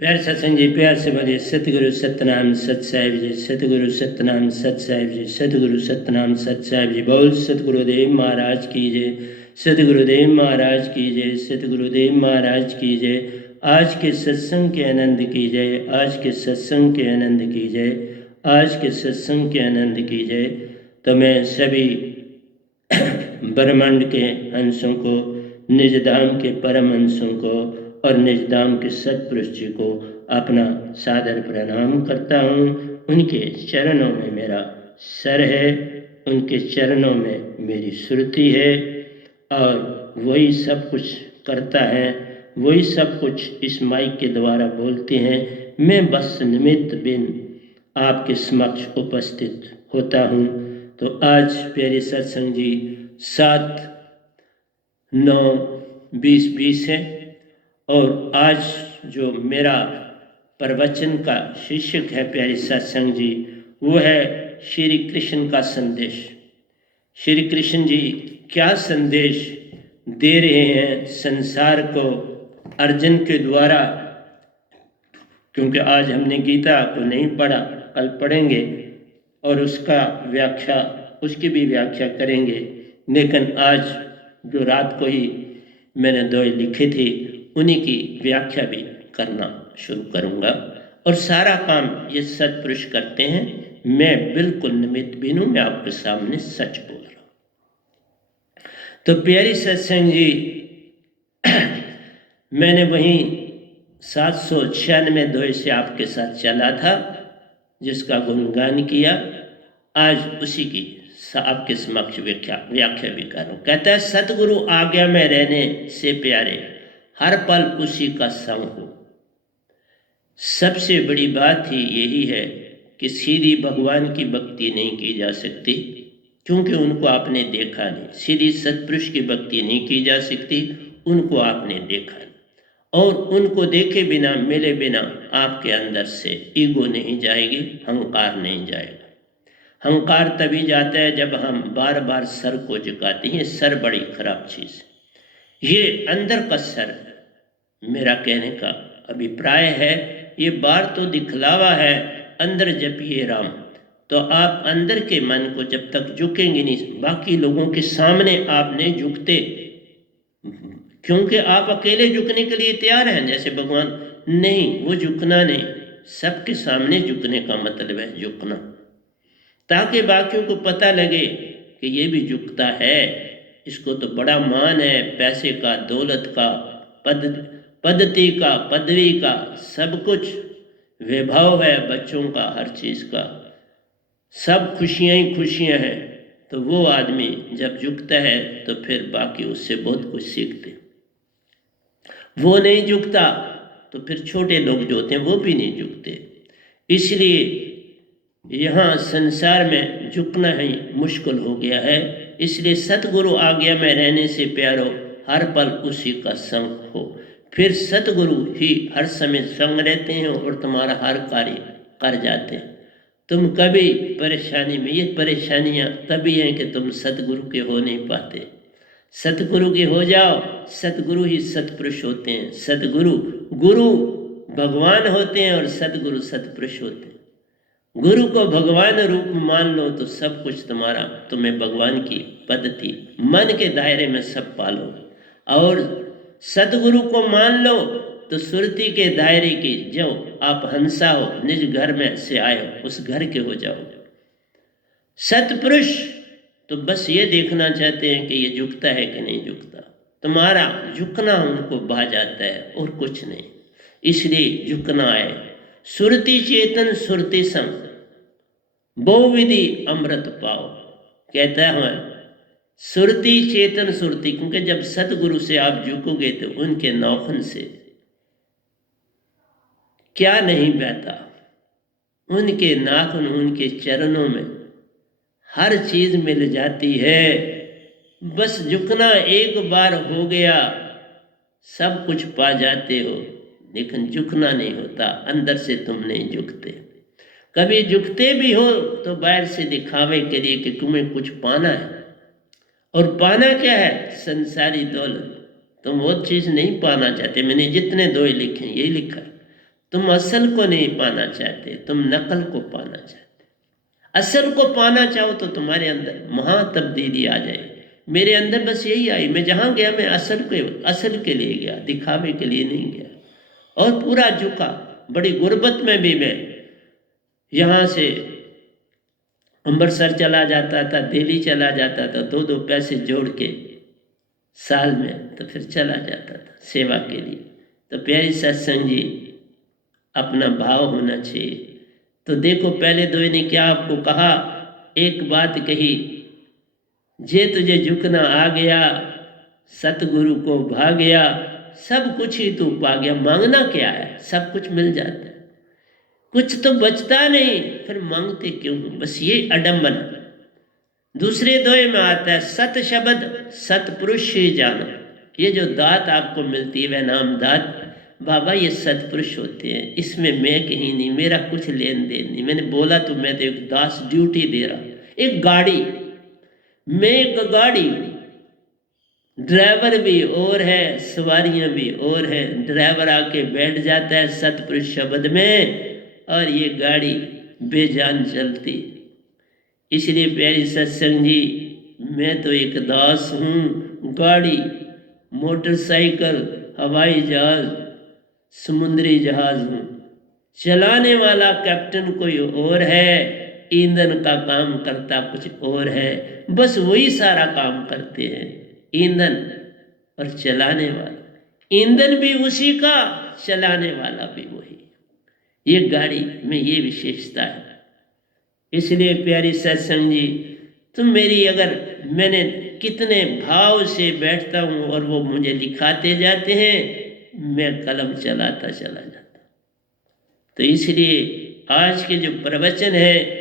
प्यार सत्संग जी, प्यार से बोलिए सतगुरु सतनाम सत साहिब जी, सतगुरु सतनाम सत साहिब जी, सतगुरु सतनाम सत साहिब जी। बोल सतगुरुदेव महाराज की जय, सतगुरुदेव महाराज की जय, सतगुरुदेव महाराज की जय। आज के सत्संग के आनंद की जय, आज के सत्संग के आनंद की जय, आज के सत्संग के आनंद की जय। तो मैं सभी ब्रह्मांड के अंशों को, निज धाम के परम अंशों को और निज धाम के सतपुरुष जी को अपना सादर प्रणाम करता हूँ। उनके चरणों में मेरा सर है, उनके चरणों में मेरी सुरती है और वही सब कुछ करता है, वही सब कुछ इस माइक के द्वारा बोलते हैं। मैं बस निमित्त बिन आपके समक्ष उपस्थित होता हूँ। तो आज प्यारे सत्संग जी 7/9/2020 है और आज जो मेरा प्रवचन का शीर्षक है प्यारे सत्संग जी, वो है श्री कृष्ण का संदेश। श्री कृष्ण जी क्या संदेश दे रहे हैं संसार को अर्जुन के द्वारा, क्योंकि आज हमने गीता को नहीं पढ़ा, कल पढ़ेंगे और उसकी भी व्याख्या करेंगे। लेकिन आज जो रात को ही मैंने दो लिखे थे उन्हीं की व्याख्या भी करना शुरू करूँगा। और सारा काम ये सत्पुरुष करते हैं, मैं बिल्कुल निमित्त बिन हूँ, मैं आपके सामने सच बोल रहा हूँ। तो प्यारी सत्संग जी मैंने वहीं 796 दोहे से आपके साथ चला था, जिसका गुणगान किया। आज उसी की आपके समक्ष व्याख्या भी करूं। कहता है सतगुरु आज्ञा में रहने से प्यारे, हर पल उसी का संग हो। सबसे बड़ी बात ही यही है कि सीधी भगवान की भक्ति नहीं की जा सकती, क्योंकि उनको आपने देखा नहीं। सीधी सत्पुरुष की भक्ति नहीं की जा सकती, उनको आपने देखा नहीं। और उनको देखे बिना, मिले बिना आपके अंदर से ईगो नहीं जाएगी, अहंकार नहीं जाएगा। अहंकार तभी जाता है जब हम बार बार सर को झुकाते हैं। सर बड़ी खराब चीज़ है। ये अंदर का सर, मेरा कहने का अभिप्राय है, ये बाहर तो दिखलावा है, अंदर जपिए राम। तो आप अंदर के मन को जब तक झुकेंगे नहीं, बाकी लोगों के सामने आप नहीं झुकते, क्योंकि आप अकेले झुकने के लिए तैयार हैं जैसे भगवान। नहीं, वो झुकना नहीं, सबके सामने झुकने का मतलब है झुकना, ताकि बाकियों को पता लगे कि ये भी झुकता है, इसको तो बड़ा मान है, पैसे का, दौलत का, पद्धति का, पदवी का, सब कुछ वैभव है, बच्चों का, हर चीज़ का, सब खुशियाँ ही खुशियाँ हैं। तो वो आदमी जब झुकता है तो फिर बाकी उससे बहुत कुछ सीखते। वो नहीं झुकता तो फिर छोटे लोग जो होते हैं वो भी नहीं झुकते। इसलिए यहाँ संसार में झुकना ही मुश्किल हो गया है। इसलिए सतगुरु आज्ञा में रहने से प्यारो, हर पल उसी का संग हो। फिर सतगुरु ही हर समय संग रहते हैं और तुम्हारा हर कार्य कर जाते हैं। तुम कभी परेशानी में, ये परेशानियाँ तभी हैं कि तुम सतगुरु के हो नहीं पाते। सतगुरु के हो जाओ, सतगुरु ही सतपुरुष होते हैं। सतगुरु, गुरु भगवान होते हैं और सतगुरु सतपुरुष होते हैं। गुरु को भगवान रूप मान लो तो सब कुछ तुम्हारा, तुम्हें भगवान की पद्धति मन के दायरे में सब पालो। और सतगुरु को मान लो तो सुरती के दायरे की, जो आप हंसा हो, निज घर में से आए हो, उस घर के हो जाओ। सतपुरुष तो बस ये देखना चाहते हैं कि ये झुकता है कि नहीं झुकता। तुम्हारा झुकना उनको भा जाता है और कुछ नहीं, इसलिए झुकना है। सुरति चेतन सुरति संग, बहुविधि अमृत पाओ। कहता है सुरति चेतन सुरति, क्योंकि जब सतगुरु से आप झुकोगे तो उनके नौखन से क्या नहीं बहता, उनके नाखून, उनके चरणों में हर चीज मिल जाती है। बस झुकना एक बार हो गया, सब कुछ पा जाते हो। लेकिन झुकना नहीं होता, अंदर से तुम नहीं झुकते। कभी झुकते भी हो तो बाहर से दिखावे के लिए कि तुम्हें कुछ पाना है, और पाना क्या है? संसारी दौलत। तुम वो चीज़ नहीं पाना चाहते। मैंने जितने दोहे लिखे यही लिखा है, तुम असल को नहीं पाना चाहते, तुम नकल को पाना चाहते। असल को पाना चाहो तो तुम्हारे अंदर महा तब्दीली आ जाए। मेरे अंदर बस यही आई। मैं जहाँ गया मैं असल के लिए गया, दिखावे के लिए नहीं गया। और पूरा झुका। बड़ी गुर्बत में भी मैं यहाँ से अमृतसर चला जाता था, दिल्ली चला जाता था, 2-2 पैसे जोड़ के साल में, तो फिर चला जाता था सेवा के लिए। तो प्यारी सत्संग जी, अपना भाव होना चाहिए। तो देखो पहले दो ने क्या आपको कहा, एक बात कही, जे तुझे झुकना आ गया, सतगुरु को भा गया, सब कुछ ही तू पा गया। मांगना क्या है, सब कुछ मिल जाता है, कुछ तो बचता नहीं, फिर मांगते क्यों? बस ये अडम्बन। दूसरे दोहे में आता है, सत शब्द सतपुरुष ही जानो। ये जो दात आपको मिलती है वह नाम दात, बाबा ये सतपुरुष होते हैं, इसमें मैं कहीं नहीं, मेरा कुछ लेन देन नहीं। मैंने बोला तो मैं तो एक दास ड्यूटी दे रहा, एक गाड़ी, मैं एक गाड़ी, ड्राइवर भी और है, सवारियां भी और है। ड्राइवर आके बैठ जाता है सतपुरुष शब्द में और ये गाड़ी बेजान चलती। इसलिए प्यारी सत्संग जी, मैं तो एक दास हूँ। गाड़ी, मोटरसाइकिल, हवाई जहाज, समुद्री जहाज हूँ। चलाने वाला कैप्टन कोई और है, ईंधन का काम करता कुछ और है। बस वही सारा काम करते हैं, ईंधन और चलाने वाला। ईंधन भी उसी का, चलाने वाला भी वही। ये गाड़ी में ये विशेषता है। इसलिए प्यारी सत्संग जी, तुम मेरी, अगर मैंने कितने भाव से बैठता हूँ और वो मुझे लिखाते जाते हैं, मैं कलम चलाता चला जाता। तो इसलिए आज के जो प्रवचन है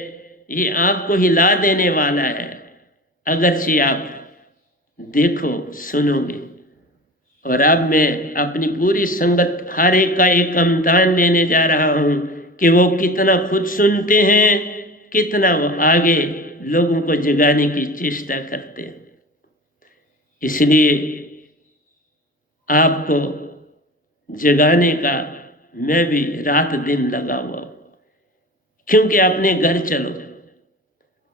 ये आपको हिला देने वाला है, अगरचे आप देखो सुनोगे। और अब मैं अपनी पूरी संगत हर एक का एक इम्तिहान लेने जा रहा हूँ कि वो कितना खुद सुनते हैं, कितना वो आगे लोगों को जगाने की चेष्टा करते हैं। इसलिए आपको जगाने का मैं भी रात दिन लगा हुआ हूँ। क्योंकि अपने घर चलो,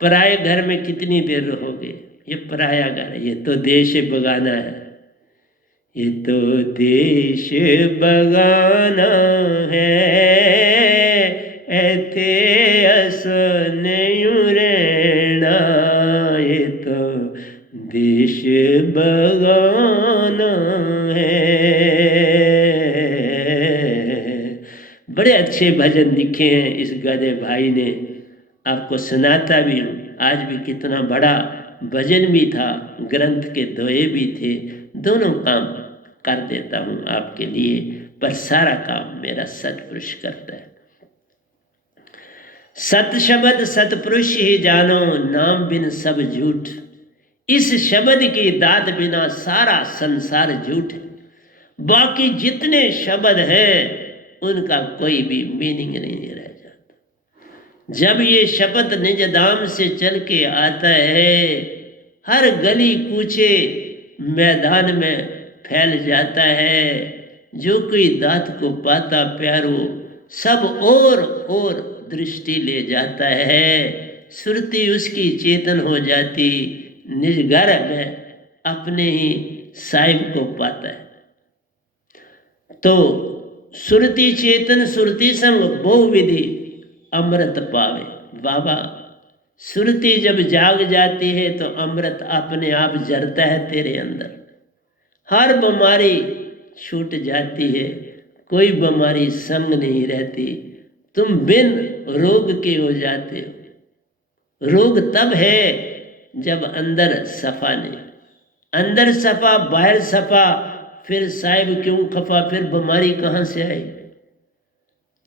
पराए घर में कितनी देर रहोगे? ये पराया घर है, ये तो देश बगाना है, ये तो देश बगाना है, ऐथे अस नहीं रहना, ये तो देश बगाना है। बड़े अच्छे भजन लिखे हैं इस गधे भाई ने, आपको सुनाता भी हूँ। आज भी कितना बड़ा भजन भी था, ग्रंथ के दोहे भी थे, दोनों काम कर देता हूँ आपके लिए, पर सारा काम मेरा सतपुरुष करता है। सत शब्द सतपुरुष ही जानो, नाम बिन सब झूठ। इस शब्द की दात बिना सारा संसार झूठ है। बाकी जितने शब्द हैं उनका कोई भी मीनिंग नहीं रह जाता। जब ये शब्द निज धाम से चल के आता है, हर गली कूचे मैदान में फैल जाता है। जो कोई दात को पाता प्यारो, सब और दृष्टि ले जाता है। सुरती उसकी चेतन हो जाती, निज घर में अपने ही साहिब को पाता है। तो सुरती चेतन सुरती संग बहु विधि अमृत पावे। बाबा, सुरती जब जाग जाती है तो अमृत अपने आप जरता है तेरे अंदर। हर बीमारी छूट जाती है, कोई बीमारी संग नहीं रहती, तुम बिन रोग के हो जाते हो। रोग तब है जब अंदर सफा नहीं, अंदर सफा बाहर सफा, फिर साहिब क्यों खफा, फिर बीमारी कहाँ से आई?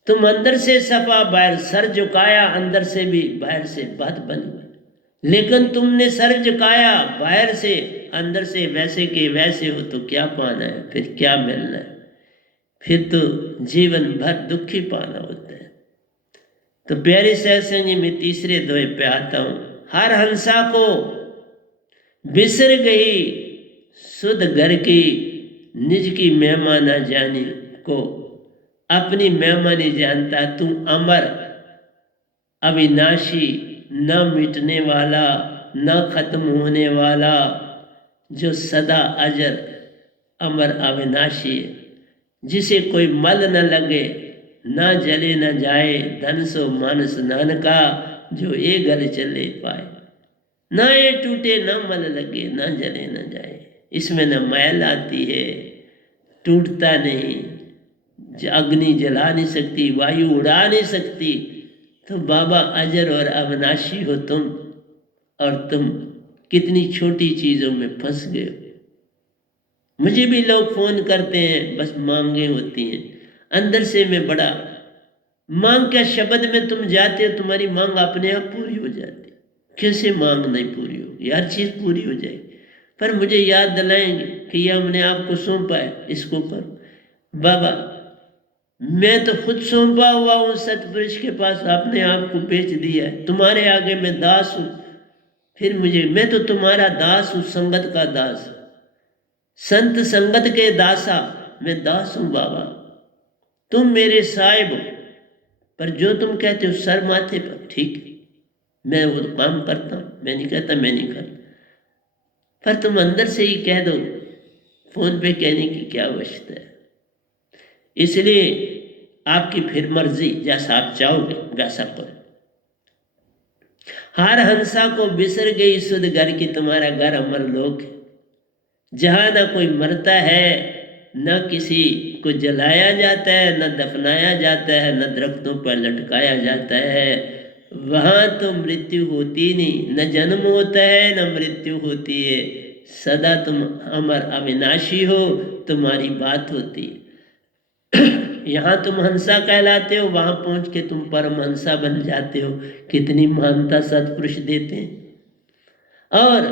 तुम अंदर से सफा, बाहर सर झुकाया, अंदर से भी बाहर से बात बनी। लेकिन तुमने सर झुकाया बाहर से, अंदर से वैसे के वैसे हो, तो क्या पाना है? फिर क्या मिलना है? फिर तो जीवन भर दुखी पाना होता है। तो प्यारे सत्संग जी, मैं तीसरे दोहे पे आता हूँ। हर हंसा को बिसर गई सुध घर की, निज की महिमा न जानी को। अपनी महिमा नहीं जानता। तू अमर, अविनाशी, न मिटने वाला, न खत्म होने वाला, जो सदा अजर अमर अविनाशी है, जिसे कोई मल न लगे, ना जले न जाए, धन सो मानस नानका, जो ये घर चले पाए। ना ये टूटे, ना मल लगे, ना जले न जाए, इसमें न मैल आती है, टूटता नहीं, अग्नि जला नहीं सकती, वायु उड़ा नहीं सकती। तो बाबा अजर और अविनाशी हो तुम, और तुम कितनी छोटी चीज़ों में फंस गए हो। मुझे भी लोग फ़ोन करते हैं, बस मांगे होती हैं, अंदर से मैं बड़ा मांग क्या शब्द में तुम जाते हो, तुम्हारी मांग अपने आप पूरी हो जाती। कैसे मांग नहीं पूरी होगी, हर चीज़ पूरी हो जाएगी, पर मुझे याद दिलाएंगे कि ये हमने आपको सौंपा है, इसको करो। बाबा मैं तो खुद सौंपा हुआ हूँ सतपुरुष के पास, आपने आप को बेच दिया है, तुम्हारे आगे मैं दास हूँ। फिर मुझे, मैं तो तुम्हारा दास हूँ, संगत का दास, संत संगत के दासा, मैं दास हूँ बाबा। तुम मेरे साहिब हो, पर जो तुम कहते हो सर माथे पर, ठीक है, मैं वो काम करता हूँ, मैं नहीं कहता मैं नहीं करता, पर तुम अंदर से ही कह दो, फोन पे कहने की क्या आवश्यकता है। इसलिए आपकी फिर मर्जी, जैसा आप चाहोगे वैसा करो। हर हंसा को बिसर गई सुध घर की, तुम्हारा घर अमर लोक है, जहाँ न कोई मरता है, न किसी को जलाया जाता है, न दफनाया जाता है, न दरख्तों पर लटकाया जाता है, वहाँ तो मृत्यु होती नहीं, न जन्म होता है न मृत्यु होती है, सदा तुम अमर अविनाशी हो, तुम्हारी बात होती है। यहाँ तुम हंसा कहलाते हो, वहाँ पहुँच के तुम परमहंसा बन जाते हो। कितनी महानता सत्पुरुष देते हैं। और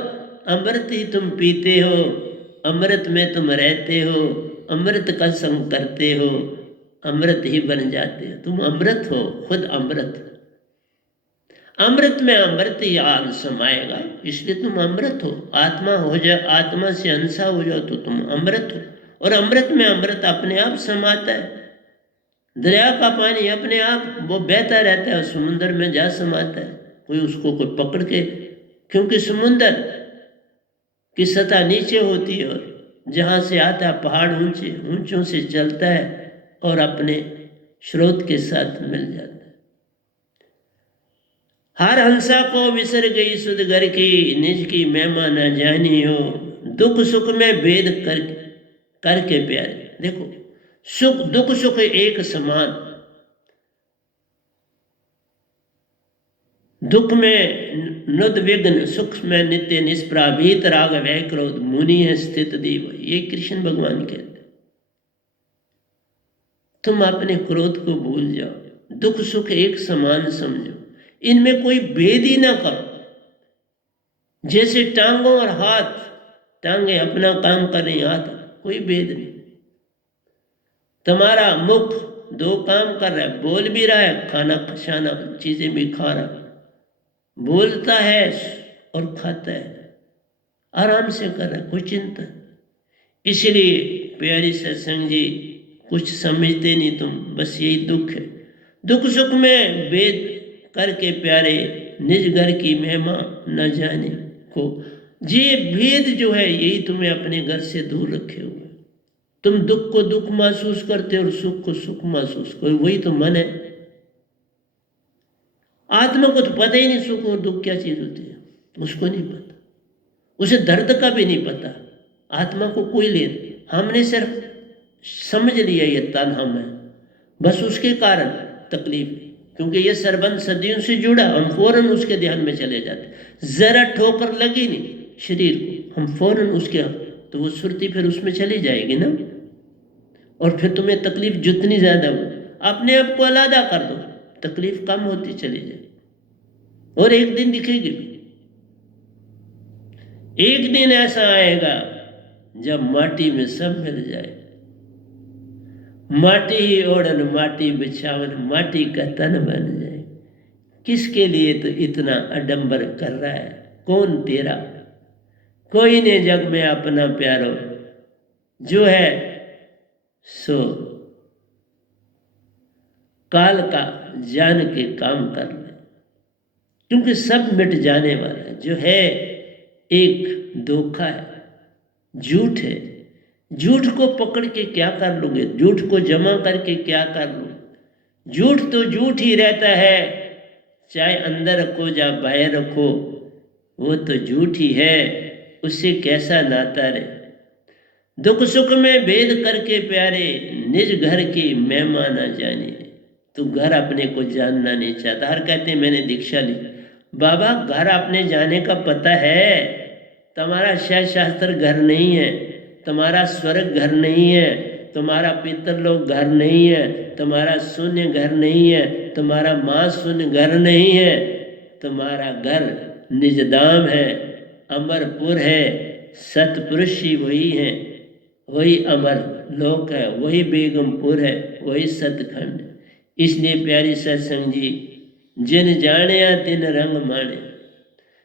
अमृत ही तुम पीते हो, अमृत में तुम रहते हो, अमृत का संग करते हो, अमृत ही बन जाते हो। तुम अमृत हो, खुद अमृत। अमृत में अमृत ही आन समाएगा, इसलिए तुम अमृत हो। आत्मा हो जाओ, आत्मा से अंसा हो जाओ तो तुम अमृत हो। और अमृत में अमृत अपने आप समाता है। दरिया का पानी अपने आप वो बहता रहता है, समुद्र में जा समाता है, कोई उसको कोई पकड़ के, क्योंकि समुद्र की सतह नीचे होती है, और जहाँ से आता है पहाड़ ऊंचे ऊंचों से चलता है और अपने स्रोत के साथ मिल जाता है। हर हंसा को विसर गई सुध घर की, निज की महिमा न जानी हो, दुख सुख में भेद करके प्यारे। देखो, सुख दुख सुख एक समान, दुख में नुद विघ्न, सुख में नित्य निष्प्रा, भीत राग वह क्रोध, मुनि है स्थित देव। ये कृष्ण भगवान कहते। तुम अपने क्रोध को भूल जाओ, दुख सुख एक समान समझो, इनमें कोई भेद ही ना करो। जैसे टांगों और हाथ, टांगे अपना काम कर रही, हाथ कोई भेद नहीं। तुम्हारा मुख दो काम कर रहा है, बोल भी रहा है, खाना खाना चीजें भी खा रहा है, बोलता है और खाता है, आराम से कर रहा है, कोई चिंता। इसलिए प्यारी सत्संग जी, कुछ समझते नहीं तुम, बस यही दुख है। दुख सुख में भेद करके प्यारे, निज घर की महिमा न जाने को। ये भेद जो है, यही तुम्हें अपने घर से दूर रखे हुए। तुम दुख को दुख महसूस करते हो और सुख को सुख महसूस करो, वही तो मन है। आत्मा को तो पता ही नहीं सुख और दुख क्या चीज होती है, उसको नहीं पता, उसे दर्द का भी नहीं पता। आत्मा को कोई ले, हमने सिर्फ समझ लिया ये तन हम है, बस उसके कारण तकलीफ, क्योंकि ये सरबंध सदियों से जुड़ा, हम फौरन उसके ध्यान में चले जाते। जरा ठोकर लगी नहीं शरीर को, हम फौरन उसके, तो वो सुरती फिर उसमें चली जाएगी ना, और फिर तुम्हें तकलीफ जितनी ज्यादा हो, अपने आप को अलग कर दो, तकलीफ कम होती चली जाए, और एक दिन दिखेगी। एक दिन ऐसा आएगा जब माटी में सब मिल जाए, माटी ही ओढ़न माटी बिछावन, माटी का तन बन जाए। किसके लिए तो इतना अडंबर कर रहा है, कौन तेरा? कोई ने जग में अपना प्यारो, जो है सो काल का जान के काम कर ले, क्योंकि सब मिट जाने वाला है। जो है एक धोखा है, झूठ है। झूठ को पकड़ के क्या कर लोगे? झूठ को जमा करके क्या कर लोगे? झूठ तो झूठ ही रहता है, चाहे अंदर रखो या बाहर रखो, वो तो झूठ ही है। उससे कैसा नाता रहे? दुख सुख में भेद करके प्यारे, निज घर की महिमा ना जाने। तू घर अपने को जानना नहीं चाहता। हर कहते हैं मैंने दीक्षा ली। बाबा घर अपने जाने का पता है, तुम्हारा शास्त्र घर नहीं है, तुम्हारा स्वर्ग घर नहीं है, तुम्हारा पितरलोक घर नहीं है, तुम्हारा शून्य घर नहीं है, तुम्हारा माँ शून्य घर नहीं है। तुम्हारा घर निजधाम है, अमरपुर है, सतपुरुष ही वही है, वही अमर लोक है, वही बेगमपुर है, वही सतखंड। इसलिए प्यारी सत्संग जी, जिन जाने तिन रंग माने,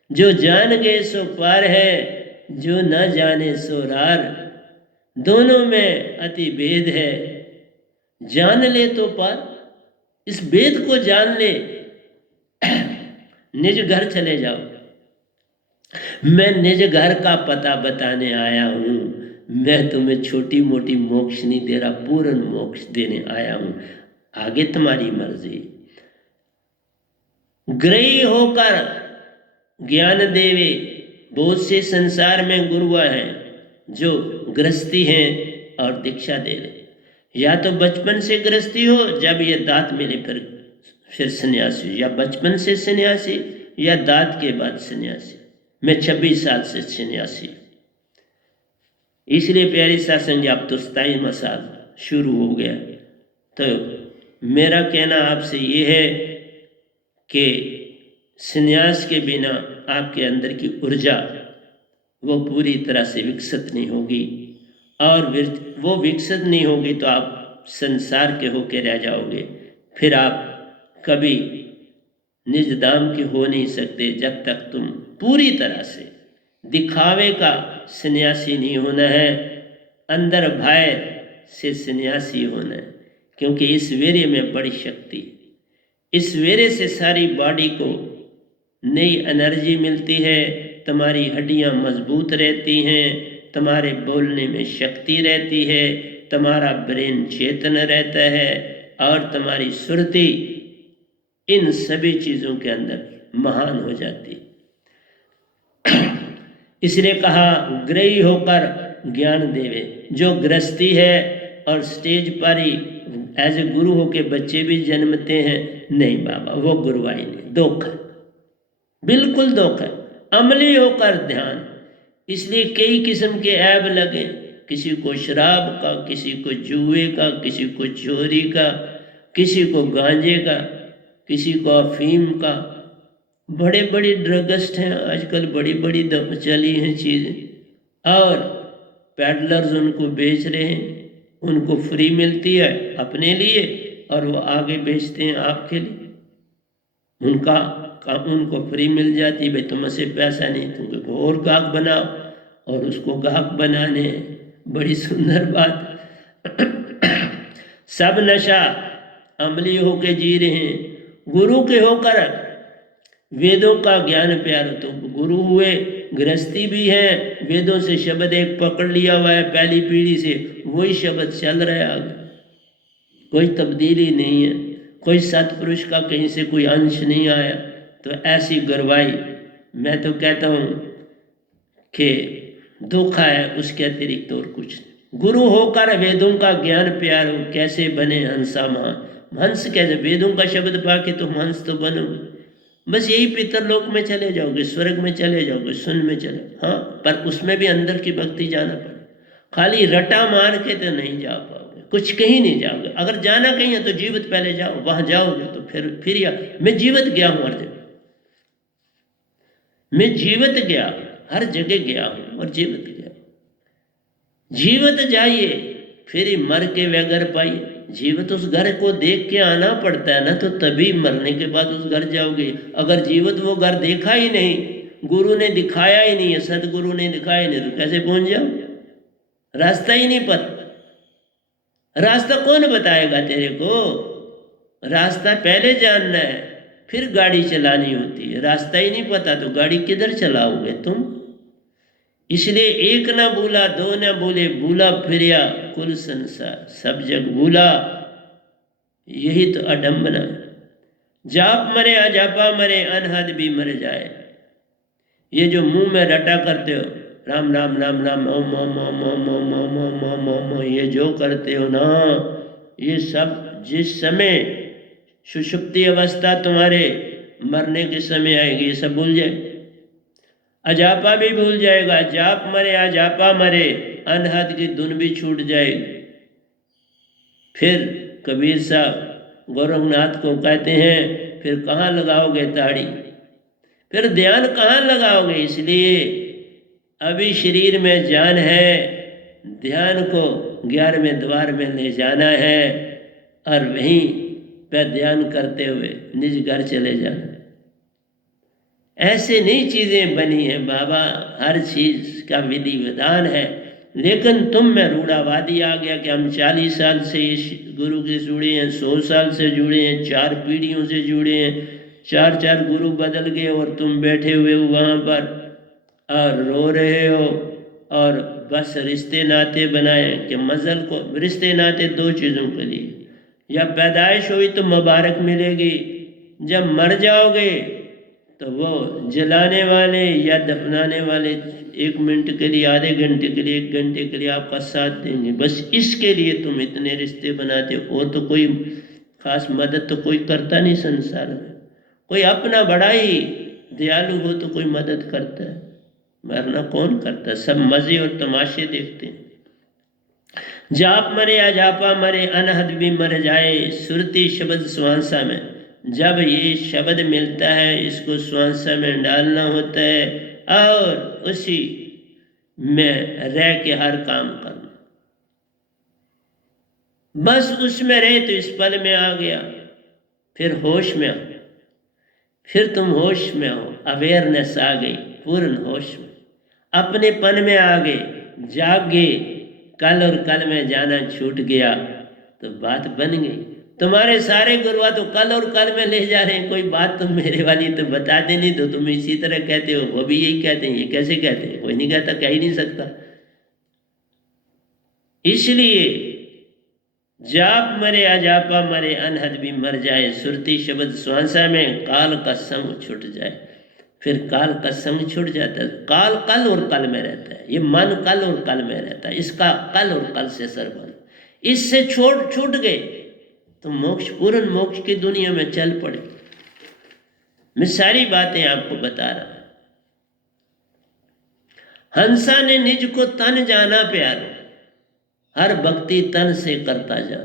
जो जान गए सो पार है, जो न जाने सो रार। दोनों में अति भेद है, जान ले तो पार। इस भेद को जान ले। निज घर चले जाओ। मैं निज घर का पता बताने आया हूँ। मैं तुम्हें छोटी मोटी मोक्ष नहीं दे रहा, पूर्ण मोक्ष देने आया हूँ। आगे तुम्हारी मर्जी। ग्रही होकर ज्ञान देवे, बहुत से संसार में गुरुआ हैं जो गृहस्थी हैं और दीक्षा दे रहे। या तो बचपन से गृहस्थी हो, जब ये दांत मिले फिर सन्यासी, या बचपन से सन्यासी या दांत के बाद सन्यासी। मैं 26 साल से सन्यासी। इसलिए प्यारी सत्संग, आप तो 27वां साल शुरू हो गया। तो मेरा कहना आपसे ये है कि संन्यास के बिना आपके अंदर की ऊर्जा वो पूरी तरह से विकसित नहीं होगी, और वो विकसित नहीं होगी तो आप संसार के होके रह जाओगे। फिर आप कभी निज धाम के हो नहीं सकते जब तक तुम पूरी तरह से दिखावे का सन्यासी नहीं होना है, अंदर भय से सन्यासी होना है। क्योंकि इस वीर्य में बड़ी शक्ति, इस वीर्य से सारी बॉडी को नई एनर्जी मिलती है, तुम्हारी हड्डियां मजबूत रहती हैं, तुम्हारे बोलने में शक्ति रहती है, तुम्हारा ब्रेन चेतन रहता है, और तुम्हारी सुरती इन सभी चीज़ों के अंदर महान हो जाती। इसलिए कहा ग्रही होकर ज्ञान देवे। जो गृहस्थी है और स्टेज पर ही एज ए गुरु होके बच्चे भी जन्मते हैं, नहीं बाबा, वो गुरुवाई नहीं, धोखा, बिल्कुल धोखा। अमली होकर ध्यान। इसलिए कई किस्म के ऐब लगे, किसी को शराब का, किसी को जुए का, किसी को चोरी का, किसी को गांजे का, किसी को अफीम का। बड़े बड़े ड्रगिस्ट हैं आजकल, बड़ी बड़ी चली हैं चीज़ें, और पैडलर्स उनको बेच रहे हैं। उनको फ्री मिलती है अपने लिए, और वो आगे बेचते हैं आपके लिए। उनको फ्री मिल जाती है, भाई तुमसे पैसा नहीं, तुमको और गाहक बनाओ, और उसको गाहक बनाने। बड़ी सुंदर बात। सब नशा अमली होके जी रहे हैं। गुरु के होकर वेदों का ज्ञान प्यार, तो गुरु हुए, गृहस्थी भी है, वेदों से शब्द एक पकड़ लिया हुआ है पहली पीढ़ी से, वही शब्द चल रहा है आगे, कोई तब्दीली नहीं है, कोई सतपुरुष का कहीं से कोई अंश नहीं आया। तो ऐसी गुरवाई, मैं तो कहता हूँ कि धोखा है, उसके अतिरिक्त और कुछ नहीं। गुरु होकर वेदों का ज्ञान प्यार हो, कैसे बने हंसा महान। हंस कैसे? वेदों का शब्द पाके तुम हंस तो बनोगे, बस यही पितरलोक में चले जाओगे, स्वर्ग में चले जाओगे, शून्य में चले। हाँ, पर उसमें भी अंदर की भक्ति जाना पड़े। खाली रटा मार के तो नहीं जा पाओगे, कुछ कहीं नहीं जाओगे। अगर जाना कहीं है तो जीवित पहले जाओ, वहां जाओगे तो फिर या मैं जीवित गया हूँ हर जगह, मैं जीवित गया, हर जगह गया हूँ और जीवित गया। जीवित जाइए, फिर ही मर के वगैर पाइए। जीवित उस घर को देख के आना पड़ता है ना, तो तभी मरने के बाद उस घर जाओगे। अगर जीवित वो घर देखा ही नहीं, गुरु ने दिखाया ही नहीं है, सदगुरु ने दिखाया ही नहीं, तो कैसे पहुंच जाओ? रास्ता ही नहीं पता। रास्ता कौन बताएगा तेरे को? रास्ता पहले जानना है, फिर गाड़ी चलानी होती है। रास्ता ही नहीं पता तो गाड़ी किधर चलाओगे तुम? इसलिए एक ना भूला, दो ना भूले, भूला फिरिया कुल संसार, सब जग भूला। यही तो अडम्बना है। जाप मरे अजापा मरे, अनहद भी मर जाए। ये जो मुंह में रटा करते हो, राम राम राम राम ओम ओम ओम ओम ओम ओम ओम ओम ओम ओम, ये जो करते हो ना, ये सब जिस समय सुषुप्ति अवस्था तुम्हारे मरने के समय आएगी, ये सब भूल जाए। अजापा भी भूल जाएगा। जाप मरे अजापा मरे, अनहद की धुन भी छूट जाएगी। फिर कबीर साहब गोरखनाथ को कहते हैं, फिर कहाँ लगाओगे ताड़ी, फिर ध्यान कहाँ लगाओगे? इसलिए अभी शरीर में जान है, ध्यान को 11वें द्वार में ले जाना है और वहीं पर ध्यान करते हुए निज घर चले जाना। ऐसे नई चीज़ें बनी हैं बाबा, हर चीज़ का विधि विधान है। लेकिन तुम में रूढ़ावादी आ गया कि हम 40 साल से इस गुरु के जुड़े हैं, 100 साल से जुड़े हैं, 4 पीढ़ियों से जुड़े हैं, 4 गुरु बदल गए और तुम बैठे हुए हो वहाँ पर और रो रहे हो। और बस रिश्ते नाते बनाए कि मज़ल को, रिश्ते नाते 2 चीज़ों के लिए, या पैदाइश हुई तो मुबारक मिलेगी, जब मर जाओगे तो वो जलाने वाले या दफनाने वाले 1 मिनट के लिए, आधे घंटे के लिए, 1 घंटे के लिए आपका साथ देंगे। बस इसके लिए तुम इतने रिश्ते बनाते हो। तो कोई खास मदद तो कोई करता नहीं संसार में। कोई अपना बड़ा ही दयालु हो तो कोई मदद करता है, वरना कौन करता? सब मज़े और तमाशे देखते हैं। जाप मरे अजापा मरे, अनहद भी मर जाए। सुरती शब्द स्वांसा में, जब ये शब्द मिलता है इसको स्वांसा में डालना होता है और उसी में रह के हर काम करना। बस उसमें रहे तो इस पल में आ गया, फिर होश में आ, फिर तुम होश में हो, अवेयरनेस आ गई, पूर्ण होश में, अपने पन में आ गए, जागे। कल और कल में जाना छूट गया तो बात बन गई। तुम्हारे सारे गुरुआ तो कल और कल में ले जा रहे हैं। कोई बात तुम मेरे वाली तो बता दे नहीं, तो तुम इसी तरह कहते हो, वो भी यही कहते हैं। ये कैसे कहते हैं? कोई नहीं कहता, कह ही नहीं सकता। इसलिए जाप मरे अजापा मरे, अनहद भी मर जाए। सुरती शब्द स्वांसा में, काल का संग छूट जाए। फिर काल का संग छूट जाता है। काल कल और कल में रहता है, ये मन कल और कल में रहता है, इसका कल और कल से सरबन। इससे छूट गए तो मोक्ष, पूर्ण मोक्ष की दुनिया में चल पड़े। मैं सारी बातें आपको बता रहा हूं। हंसा ने निज को तन जाना प्यारो, हर भक्ति तन से करता जा।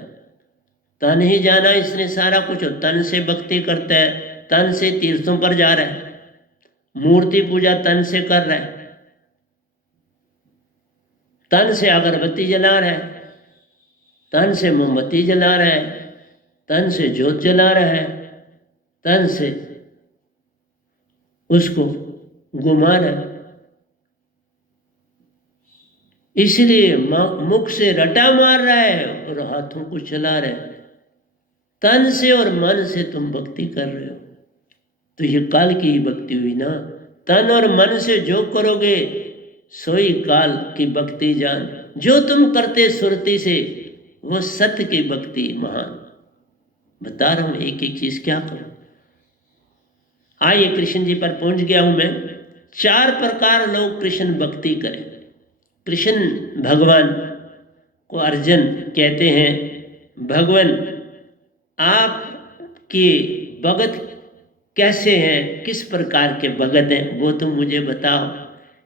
तन ही जाना इसने सारा कुछ, तन से भक्ति करता है, तन से तीर्थों पर जा रहा है, मूर्ति पूजा तन से कर रहा है, तन से अगरबत्ती जला रहा है, तन से मोमबत्ती जला रहा है, तन से जोत जला रहा है, तन से उसको घुमा रहा है। इसलिए मुख से रटा मार रहा है और हाथों को चला रहा है। तन से और मन से तुम भक्ति कर रहे हो तो ये काल की ही भक्ति हुई ना। तन और मन से जो करोगे सोई काल की भक्ति जान। जो तुम करते सुरती से वो सत्य की भक्ति महान। बता रहा हूं एक एक चीज क्या करूं। आइए कृष्ण जी पर पहुंच गया हूं मैं। 4 प्रकार लोग कृष्ण भक्ति करें। कृष्ण भगवान को अर्जुन कहते हैं, भगवान आपके भगत कैसे हैं, किस प्रकार के भगत हैं, वो तुम मुझे बताओ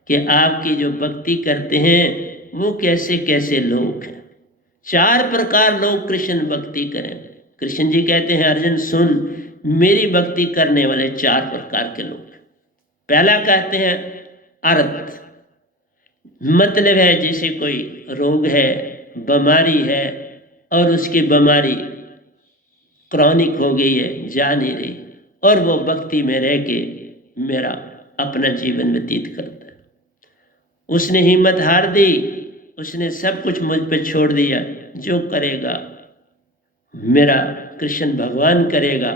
कि आपकी जो भक्ति करते हैं वो कैसे कैसे लोग हैं। 4 प्रकार लोग कृष्ण भक्ति करें। कृष्ण जी कहते हैं, अर्जुन सुन, मेरी भक्ति करने वाले 4 प्रकार के लोग। पहला कहते हैं अर्थ, मतलब है जैसे कोई रोग है, बीमारी है और उसकी बीमारी क्रॉनिक हो गई है, जा नहीं रही, और वो भक्ति में रह के मेरा अपना जीवन व्यतीत करता है। उसने हिम्मत हार दी, उसने सब कुछ मुझ पे छोड़ दिया, जो करेगा मेरा कृष्ण भगवान करेगा।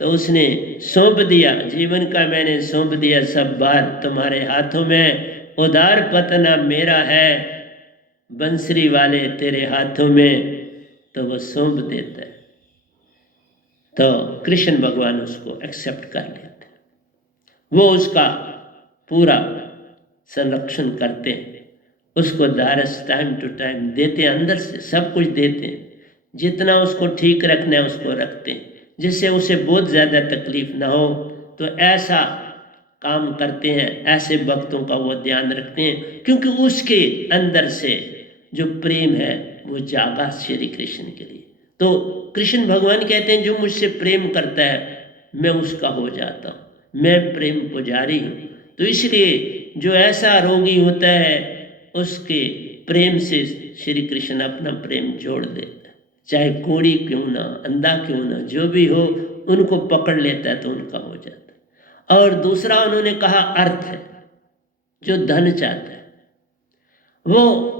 तो उसने सौंप दिया, जीवन का मैंने सौंप दिया सब बार तुम्हारे हाथों में, उदार पतना मेरा है बंसरी वाले तेरे हाथों में। तो वो सौंप देता है, तो कृष्ण भगवान उसको एक्सेप्ट कर लेते हैं, वो उसका पूरा संरक्षण करते हैं, उसको दारस टाइम टू टाइम देते हैं, अंदर से सब कुछ देते हैं, जितना उसको ठीक रखना है उसको रखते हैं, जिससे उसे बहुत ज़्यादा तकलीफ ना हो। तो ऐसा काम करते हैं, ऐसे भक्तों का वो ध्यान रखते हैं, क्योंकि उसके अंदर से जो प्रेम है वो जागा श्री कृष्ण के लिए। तो कृष्ण भगवान कहते हैं जो मुझसे प्रेम करता है मैं उसका हो जाता हूँ, मैं प्रेम पुजारी हूँ। तो इसलिए जो ऐसा रोगी होता है उसके प्रेम से श्री कृष्ण अपना प्रेम जोड़ देता है, चाहे कोढ़ी क्यों ना, अंधा क्यों ना, जो भी हो उनको पकड़ लेता है तो उनका हो जाता है। और दूसरा उन्होंने कहा अर्थ है, जो धन चाहता है वो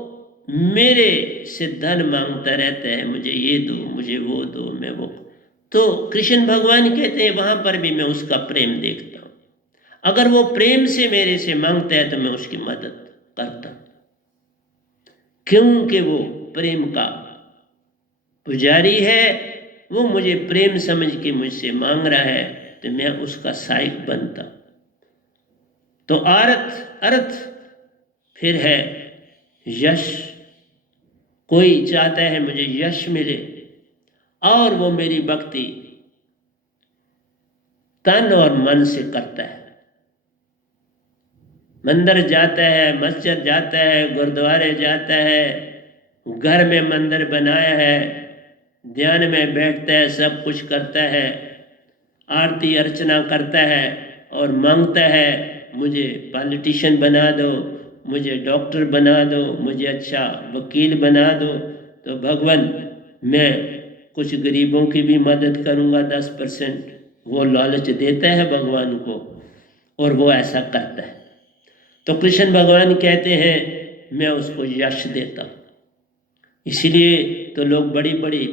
मेरे से धन मांगता रहता है, मुझे ये दो, मुझे वो दो, मैं वो। तो कृष्ण भगवान कहते हैं वहाँ पर भी मैं उसका प्रेम देखता हूँ, अगर वो प्रेम से मेरे से मांगता है तो मैं उसकी मदद करता हूँ, क्योंकि वो प्रेम का पुजारी है, वो मुझे प्रेम समझ के मुझसे मांग रहा है तो मैं उसका सहायक बनता। तो अर्थ फिर है यश, कोई चाहता है मुझे यश मिले और वो मेरी भक्ति तन और मन से करता है, मंदिर जाता है, मस्जिद जाता है, गुरुद्वारे जाता है, घर में मंदिर बनाया है, ध्यान में बैठता है, सब कुछ करता है, आरती अर्चना करता है और मांगता है मुझे पॉलिटिशियन बना दो, मुझे डॉक्टर बना दो, मुझे अच्छा वकील बना दो। तो भगवान मैं कुछ गरीबों की भी मदद करूँगा 10%, वो लालच देता है भगवान को और वो ऐसा करता है। तो कृष्ण भगवान कहते हैं मैं उसको यश देता हूँ। इसीलिए तो लोग बड़ी बड़ी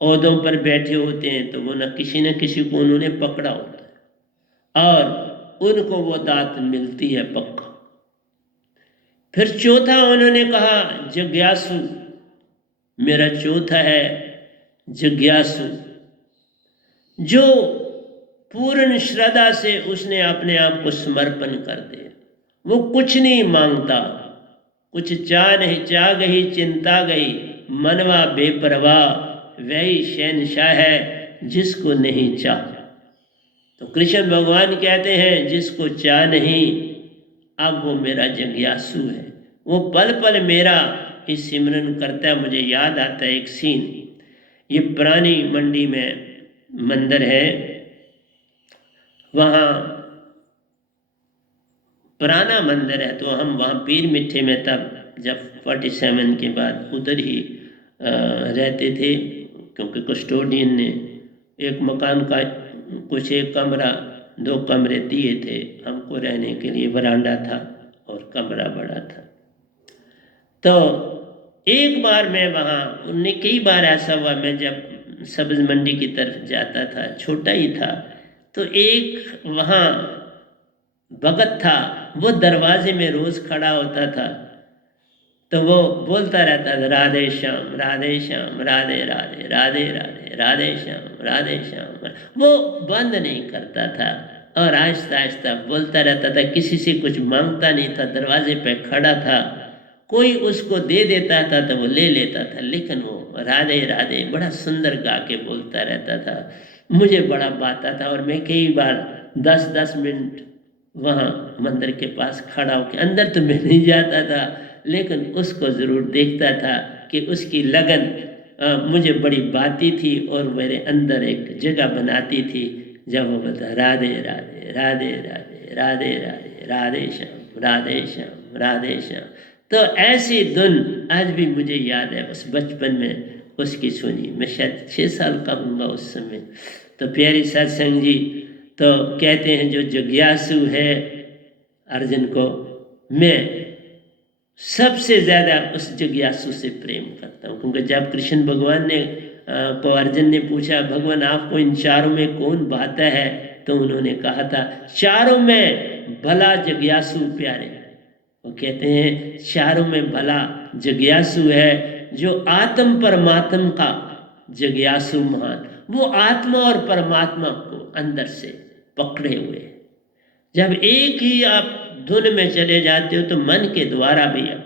ओहदों पर बैठे होते हैं तो वो न किसी को उन्होंने पकड़ा होता है और उनको वो दात मिलती है पक्का। फिर चौथा उन्होंने कहा जिज्ञासु, मेरा चौथा है जिज्ञासु, जो पूर्ण श्रद्धा से उसने अपने आप को समर्पण कर दिया, वो कुछ नहीं मांगता, कुछ चाह नहीं, चाह गई चिंता गई, मनवा बेपरवाह, वही शहनशाह है जिसको नहीं चाह। तो कृष्ण भगवान कहते हैं जिसको चाह नहीं, अब वो मेरा जिज्ञासु है, वो पल पल मेरा ही सिमरन करता है। मुझे याद आता है एक सीन, ये पुरानी मंडी में मंदिर है, वहाँ पुराना मंदिर है, तो हम वहाँ पीर मिट्ठे में तब जब 47 के बाद उधर ही रहते थे, क्योंकि कस्टोडियन ने एक मकान का कुछ एक कमरा 2 कमरे दिए थे हमको रहने के लिए, वरांडा था और कमरा बड़ा था। तो एक बार मैं वहाँ, उनने कई बार ऐसा हुआ, मैं जब सब्ज मंडी की तरफ जाता था, छोटा ही था, तो एक वहाँ भगत था, वो दरवाजे में रोज खड़ा होता था, तो वो बोलता रहता था राधे श्याम राधे श्याम, राधे राधे राधे राधे राधे श्याम राधे श्याम। वो बंद नहीं करता था और आहिस्ता आहिस्ता बोलता रहता था, किसी से कुछ मांगता नहीं था, दरवाजे पे खड़ा था, कोई उसको दे देता था तो वो ले लेता था, लेकिन वो राधे राधे बड़ा सुंदर गा के बोलता रहता था। मुझे बड़ा भाता था और मैं कई बार 10-10 मिनट वहाँ मंदिर के पास खड़ा होकर, अंदर तो मैं नहीं जाता था लेकिन उसको ज़रूर देखता था कि उसकी लगन मुझे बड़ी भाती थी और मेरे अंदर एक जगह बनाती थी जब वो बोलता राधे राधे राधे राधे राधे राधे राधे श्याम राधे श्याम राधे श्याम। तो ऐसी धुन आज भी मुझे याद है, उस बचपन में उसकी सुनी, मैं शायद 6 साल का हूँगा उस समय। तो प्यारी सत्संग जी, तो कहते हैं जो जिज्ञासु है अर्जुन को, मैं सबसे ज़्यादा उस जिज्ञासु से प्रेम करता हूँ, क्योंकि जब कृष्ण भगवान ने को अर्जुन ने पूछा, भगवान आपको इन चारों में कौन भाता है? तो उन्होंने कहा था, चारों में भला जिज्ञासु प्यारे। वो कहते हैं चारों में भला जिज्ञासु है जो आत्म परमात्मा का जिज्ञासु महान। वो आत्मा और परमात्मा को अंदर से पकड़े हुए। जब एक ही आप धुन में चले जाते हो तो मन के द्वारा भी आप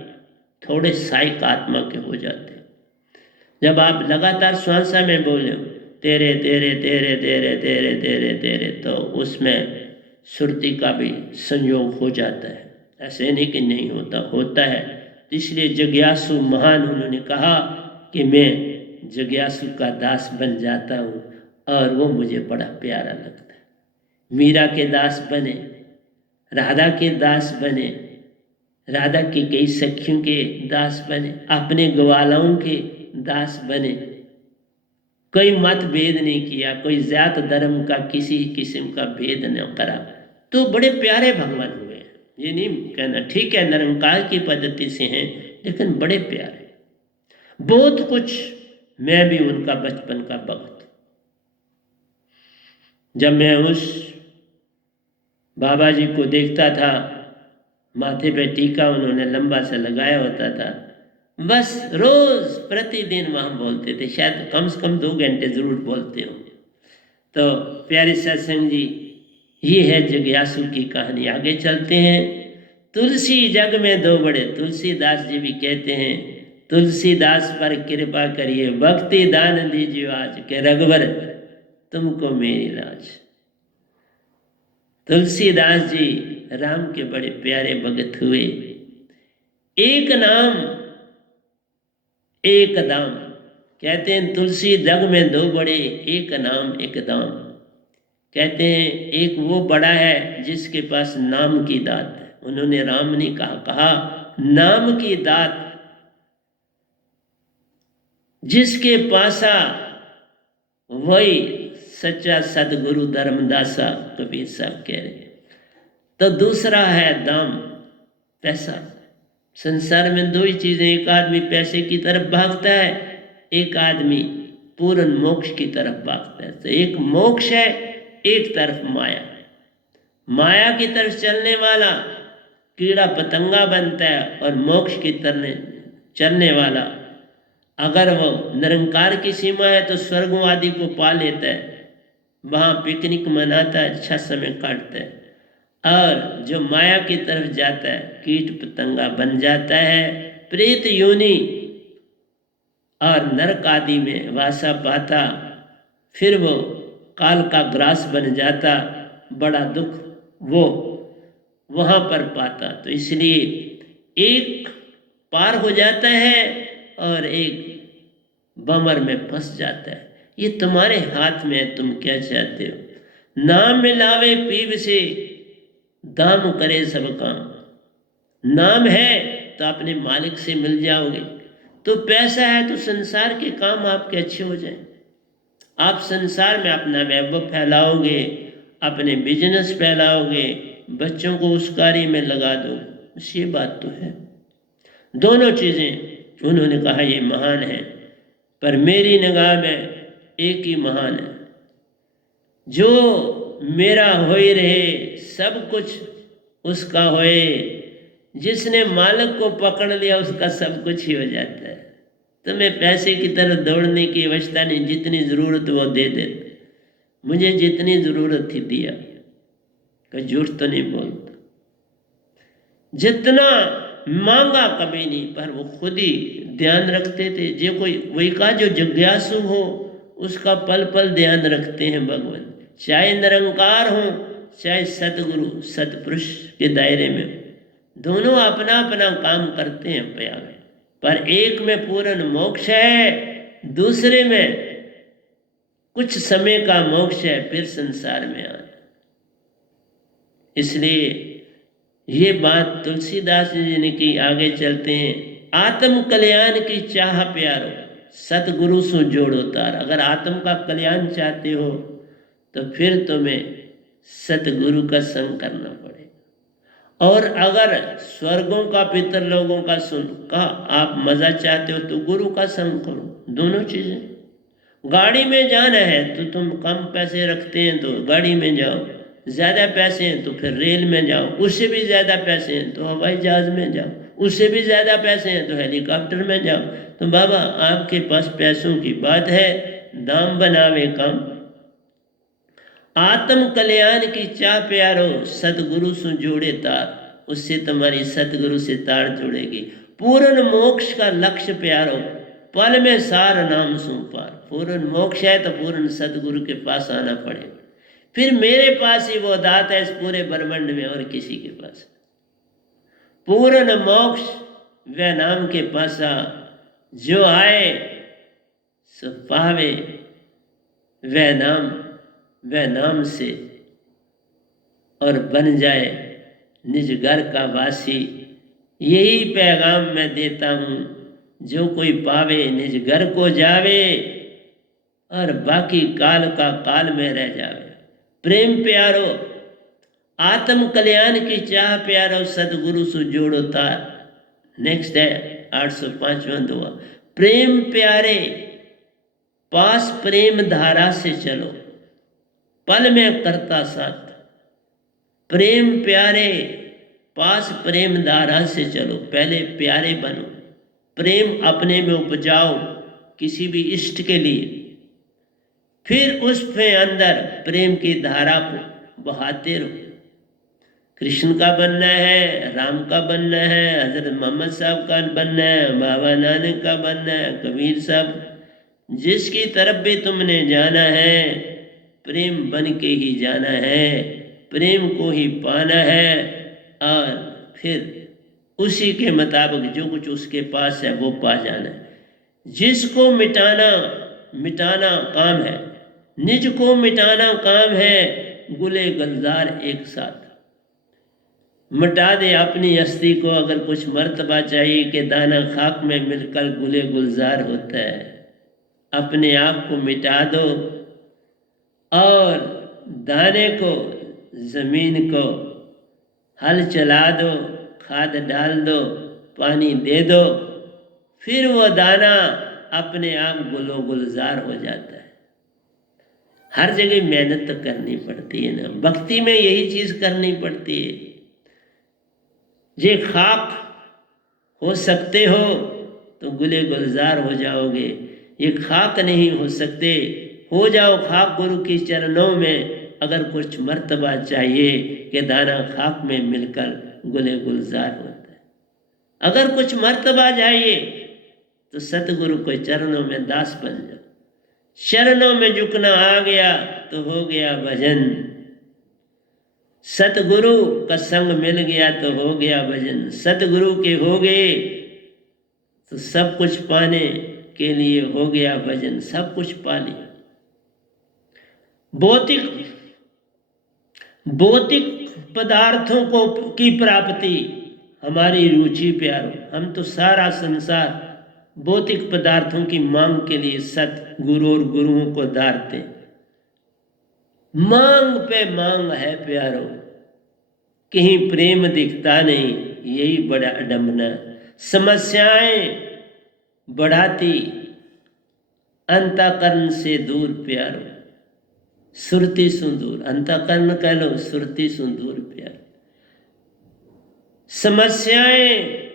थोड़े सहायक आत्मा के हो जाते हो। जब आप लगातार श्वासा में बोले हो तेरे तेरे तेरे तेरे तेरे तेरे तेरे, तो उसमें सुरती का भी संयोग हो जाता है। ऐसे नहीं कि नहीं होता, होता है। इसलिए जिज्ञासु महान उन्होंने कहा कि मैं जिज्ञासु का दास बन जाता हूँ और वो मुझे बड़ा प्यारा लगता है। मीरा के दास बने, राधा के दास बने, राधा की कई सखियों के दास बने, अपने ग्वालाओं के दास बने। कोई मत भेद नहीं किया, कोई जात धर्म का किसी किस्म का भेद न करा, तो बड़े प्यारे भगवान हुए। ये नहीं कहना, ठीक है निरंकार की पद्धति से हैं लेकिन बड़े प्यारे। बहुत कुछ मैं भी उनका बचपन का भक्त। जब मैं उस बाबा जी को देखता था, माथे पे टीका उन्होंने लंबा सा लगाया होता था, बस रोज प्रतिदिन वहाँ बोलते थे, शायद कम से कम 2 घंटे जरूर बोलते होंगे। तो प्यारे सत्संग जी, ये है जिज्ञासु की कहानी। आगे चलते हैं। तुलसी जग में दो बड़े, तुलसीदास जी भी कहते हैं, तुलसीदास पर कृपा करिए, भक्ति दान दीजिए आज, के रघुवर तुमको मेरी लाज। तुलसीदास जी राम के बड़े प्यारे भगत हुए। एक नाम एक दाम, कहते हैं तुलसी जग में दो बड़े, एक नाम एक दाम। कहते हैं एक वो बड़ा है जिसके पास नाम की दात है। उन्होंने राम ने कहा नाम की दात जिसके पासा, वही सच्चा सदगुरु धर्मदासा, कबीर साहब कह रहे। तो दूसरा है दाम, पैसा। संसार में 2 ही चीजें, एक आदमी पैसे की तरफ भागता है, एक आदमी पूर्ण मोक्ष की तरफ भागता है। तो एक मोक्ष है, एक तरफ माया। माया की तरफ चलने वाला कीड़ा पतंगा बनता है और मोक्ष की तरफ चलने वाला, अगर वो निरंकार की सीमा है तो स्वर्गों आदि को पा लेता है, वहाँ पिकनिक मनाता है, अच्छा समय काटता है। और जो माया की तरफ जाता है कीट पतंगा बन जाता है, प्रेत योनि और नरक आदि में वासा पाता, फिर वो काल का ग्रास बन जाता, बड़ा दुख वो वहाँ पर पाता। तो इसलिए एक पार हो जाता है और एक बमर में फंस जाता है। ये तुम्हारे हाथ में है, तुम क्या चाहते हो। नाम मिलावे पीव से दाम करे सब काम। नाम है तो अपने मालिक से मिल जाओगे, तो पैसा है तो संसार के काम आपके अच्छे हो जाएं। आप संसार में अपना वैभव फैलाओगे, अपने बिजनेस फैलाओगे, बच्चों को उस कार्य में लगा दो, बस ये बात तो है। दोनों चीज़ें उन्होंने कहा ये महान है, पर मेरी निगाह में एक ही महान है, जो मेरा होए रहे सब कुछ उसका होए। जिसने मालिक को पकड़ लिया उसका सब कुछ ही हो जाता है। तुम्हें पैसे की तरफ दौड़ने की अवस्था नहीं, जितनी ज़रूरत वो दे देते। मुझे जितनी ज़रूरत थी दिया, कोई झूठ तो नहीं बोलता। जितना मांगा कभी नहीं, पर वो खुद ही ध्यान रखते थे। जो कोई वही का जो जिज्ञासु हो उसका पल पल ध्यान रखते हैं भगवान, चाहे निरंकार हो चाहे सतगुरु सतपुरुष के दायरे में, दोनों अपना अपना काम करते हैं प्यार, पर एक में पूर्ण मोक्ष है, दूसरे में कुछ समय का मोक्ष है, फिर संसार में आना। इसलिए ये बात तुलसीदास जी ने की। आगे चलते हैं। आत्म कल्याण की चाह प्यारो, सतगुरु से जोड़ो तार। अगर आत्म का कल्याण चाहते हो तो फिर तुम्हें सतगुरु का संग करना पड़ेगा। और अगर स्वर्गों का पितर लोगों का सुन का आप मजा चाहते हो तो गुरु का संग करो। दोनों चीजें, गाड़ी में जाना है तो तुम कम पैसे रखते हैं तो गाड़ी में जाओ, ज़्यादा पैसे हैं तो फिर रेल में जाओ, उससे भी ज़्यादा पैसे हैं तो हवाई जहाज़ में जाओ, उससे भी ज़्यादा पैसे हैं तो हेलीकॉप्टर में जाओ। तो बाबा आपके पास पैसों की बात है, दाम बनावे कम। आत्म कल्याण की चाह प्यारो, सतगुरु से जोड़े तार, उससे तुम्हारी सतगुरु से तार जुड़ेगी। पूर्ण मोक्ष का लक्ष्य प्यारो, पल में सार नाम सु पार। पूर्ण मोक्ष है तो पूर्ण सतगुरु के पास आना पड़ेगा। फिर मेरे पास ही वो दात है इस पूरे ब्रह्मांड में, और किसी के पास। पूर्ण मोक्ष व नाम के पासा, जो आए सो पावे वह नाम से, और बन जाए निज घर का वासी। यही पैगाम मैं देता हूँ, जो कोई पावे निज घर को जावे, और बाकी काल का काल में रह जावे। प्रेम प्यारो, आत्म कल्याण की चाह प्यारो, सदगुरु से जोड़ो तार। नेक्स्ट है 805वां दुआ। प्रेम प्यारे पास प्रेम धारा से चलो, पल में करता साथ। प्रेम प्यारे पास प्रेम धारा से चलो, पहले प्यारे बनो, प्रेम अपने में उपजाओ किसी भी इष्ट के लिए, फिर उसके अंदर प्रेम की धारा को बहाते रहो। कृष्ण का बनना है, राम का बनना है, हजरत मोहम्मद साहब का बनना है, बाबा नानक का बनना है, कबीर साहब, जिसकी तरफ भी तुमने जाना है प्रेम बन के ही जाना है, प्रेम को ही पाना है, और फिर उसी के मुताबिक जो कुछ उसके पास है वो पा जाना है। जिसको मिटाना काम है, निज को मिटाना काम है, गुले गुलजार एक साथ। मिटा दे अपनी हस्ती को, अगर कुछ मर्तबा चाहिए कि दाना खाक में मिलकर गुले गुलजार होता है। अपने आप को मिटा दो और दाने को, ज़मीन को हल चला दो, खाद डाल दो, पानी दे दो, फिर वो दाना अपने आप गुलो गुलजार हो जाता है। हर जगह मेहनत तो करनी पड़ती है ना, भक्ति में यही चीज़ करनी पड़ती है। जे खाक हो सकते हो तो गुले गुलजार हो जाओगे, ये खाक नहीं हो सकते, हो जाओ खाक गुरु की चरणों में। अगर कुछ मर्तबा चाहिए कि दाना खाक में मिलकर गुले गुलजार होता है, अगर कुछ मर्तबा चाहिए तो सतगुरु के चरणों में दास बन जाओ। चरणों में झुकना आ गया तो हो गया भजन, सतगुरु का संग मिल गया तो हो गया भजन। सतगुरु के हो गए तो सब कुछ पाने के लिए हो गया भजन, सब कुछ पा लिया। भौतिक पदार्थों को की प्राप्ति हमारी रुचि प्यारो, हम तो सारा संसार भौतिक पदार्थों की मांग के लिए सतगुरु और गुरुओं को धारते। मांग पे मांग है प्यारो, कहीं प्रेम दिखता नहीं, यही बड़ा अडम्बना। समस्याएं बढ़ाती अंतःकरण से दूर प्यारो, सुरती सुंदूर। अंतःकरण कह लो, सुरती सुंदूर प्यारो। समस्याएं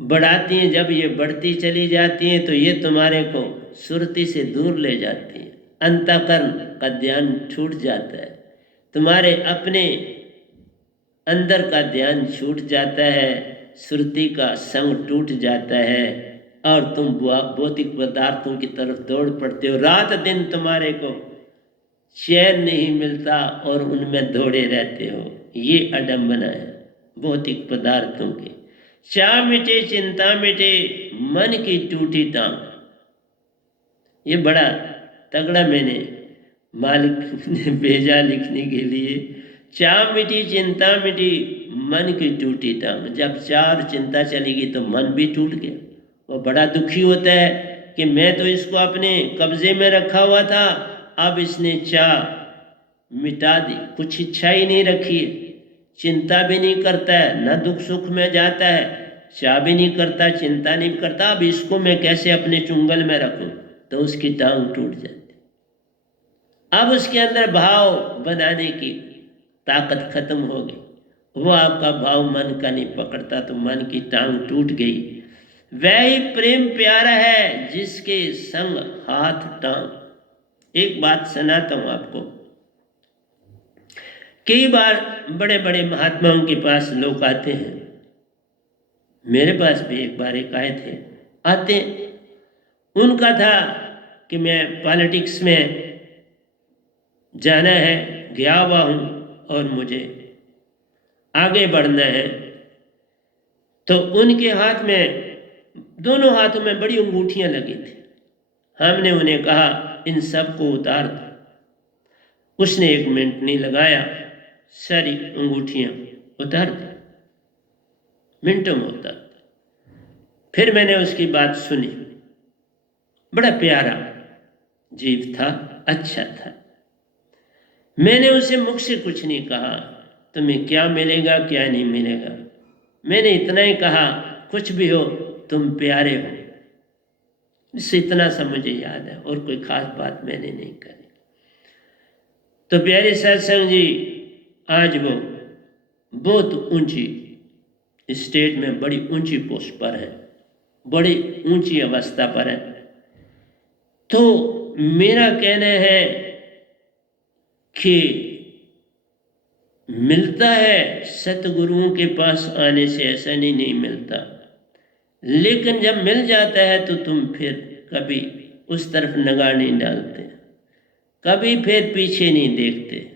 बढ़ाती हैं, जब ये बढ़ती चली जाती हैं तो ये तुम्हारे को सुरती से दूर ले जाती है। अंतःकरण का ध्यान छूट जाता है, तुम्हारे अपने अंदर का ध्यान छूट जाता है, सुरती का संग टूट जाता है, और तुम भौतिक पदार्थों की तरफ दौड़ पड़ते हो। रात दिन तुम्हारे को चैन नहीं मिलता और उनमें दौड़े रहते हो। ये अडम्बना है भौतिक पदार्थों की। चाह मिटे चिंता मिटे, मन की टूटी टांग। ये बड़ा तगड़ा मैंने मालिक ने भेजा लिखने के लिए। चाह मिटी चिंता मिटी, मन की टूटी टांग। जब चाह और चिंता चलेगी तो मन भी टूट गया। वो बड़ा दुखी होता है कि मैं तो इसको अपने कब्जे में रखा हुआ था, अब इसने चाह मिटा दी, कुछ इच्छा ही नहीं रखी है, चिंता भी नहीं करता है, न दुख सुख में जाता है, चाह भी नहीं करता, चिंता नहीं करता, अब इसको मैं कैसे अपने चुंगल में रखूं। तो उसकी टांग टूट जाती। अब उसके अंदर भाव बनाने की ताकत खत्म हो गई, वो आपका भाव मन का नहीं पकड़ता, तो मन की टांग टूट गई। वह ही प्रेम प्यारा है जिसके संग हाथ टांग। एक बात सुनाता हूं आपको। कई बार बड़े बड़े महात्माओं के पास लोग आते हैं, मेरे पास भी एक बार एक आए थे, आते, उनका था कि मैं पॉलिटिक्स में जाना है, गया हुआ हूं और मुझे आगे बढ़ना है। तो उनके हाथ में, दोनों हाथों में बड़ी अंगूठियां लगी थी। हमने उन्हें कहा इन सब को उतार दो। उसने 1 मिनट नहीं लगाया, सारी अंगूठियां उतार दी, मिनटों में उतार दी। फिर मैंने उसकी बात सुनी, बड़ा प्यारा जीव था, अच्छा था। मैंने उसे मुख से कुछ नहीं कहा तुम्हें क्या मिलेगा क्या नहीं मिलेगा, मैंने इतना ही कहा कुछ भी हो तुम प्यारे हो। इससे इतना सा मुझे याद है, और कोई खास बात मैंने नहीं करी। तो प्यारे सत्संग जी, आज वो बहुत ऊंची स्टेट में, बड़ी ऊंची पोस्ट पर है, बड़ी ऊंची अवस्था पर है। तो मेरा कहना है कि मिलता है सतगुरुओं के पास आने से, ऐसा नहीं मिलता, लेकिन जब मिल जाता है तो तुम फिर कभी उस तरफ निगाह नहीं डालते, कभी फिर पीछे नहीं देखते।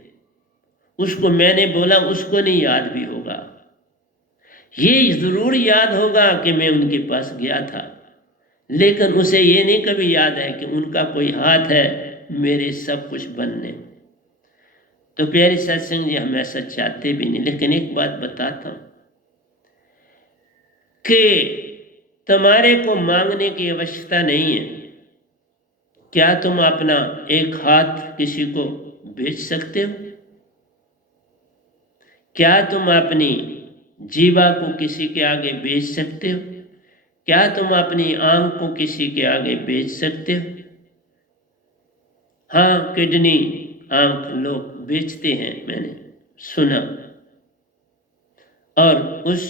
उसको मैंने बोला, उसको नहीं याद भी होगा, ये जरूर याद होगा कि मैं उनके पास गया था, लेकिन उसे ये नहीं कभी याद है कि उनका कोई हाथ है मेरे सब कुछ बनने। तो प्यारे सत्संग जी, हम ऐसा चाहते भी नहीं, लेकिन एक बात बताता हूं कि तुम्हारे को मांगने की आवश्यकता नहीं है। क्या तुम अपना एक हाथ किसी को बेच सकते हो? क्या तुम अपनी जीवा को किसी के आगे बेच सकते हो? क्या तुम अपनी आंख को किसी के आगे बेच सकते हो? हाँ, किडनी, आंख लोग बेचते हैं, मैंने सुना। और उस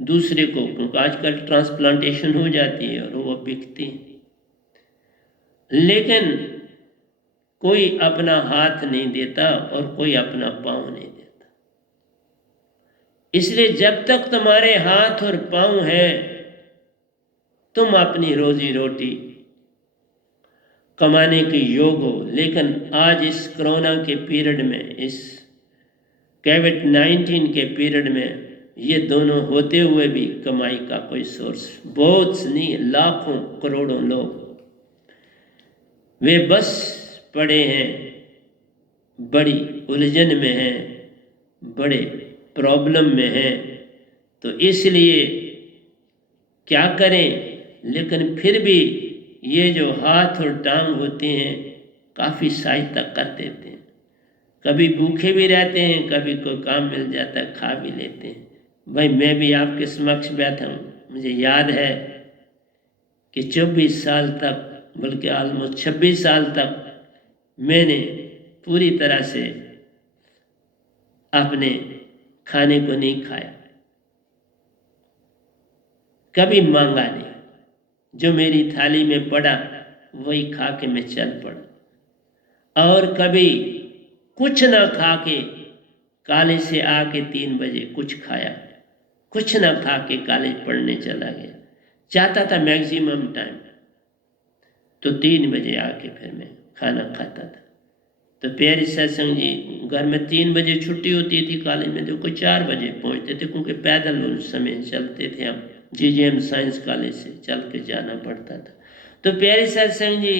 दूसरे को, क्योंकि आजकल ट्रांसप्लांटेशन हो जाती है और वो बिकती है, लेकिन कोई अपना हाथ नहीं देता और कोई अपना पांव नहीं देता। इसलिए जब तक तुम्हारे हाथ और पांव हैं, तुम अपनी रोजी रोटी कमाने के योग हो। लेकिन आज इस कोरोना के पीरियड में, इस कोविड-19 के पीरियड में, ये दोनों होते हुए भी कमाई का कोई सोर्स बहुत नहीं, लाखों करोड़ों लोग वे बस पड़े हैं, बड़ी उलझन में हैं, बड़े प्रॉब्लम में हैं। तो इसलिए क्या करें, लेकिन फिर भी ये जो हाथ और टांग होते हैं काफ़ी सहायता कर देते हैं। कभी भूखे भी रहते हैं, कभी कोई काम मिल जाता है खा भी लेते हैं। भाई, मैं भी आपके समक्ष बैठा हूँ, मुझे याद है कि 24 साल तक, बल्कि ऑलमोस्ट 26 साल तक मैंने पूरी तरह से अपने खाने को नहीं खाया, कभी मांगा नहीं, जो मेरी थाली में पड़ा वही खा के मैं चल पड़ा। और कभी कुछ ना खा के कॉलेज से आके 3 बजे कुछ खाया, कुछ ना खा के कॉलेज पढ़ने चला गया। चाहता था मैक्सिमम टाइम तो 3 बजे आके फिर मैं खाना खाता था। तो प्यारे सत्संग जी, घर में 3 बजे छुट्टी होती थी, कॉलेज में तो कोई 4 बजे पहुंचते थे, क्योंकि पैदल उस समय चलते थे हम, GGM साइंस कॉलेज से चल के जाना पड़ता था। तो प्यारे सत्संग जी,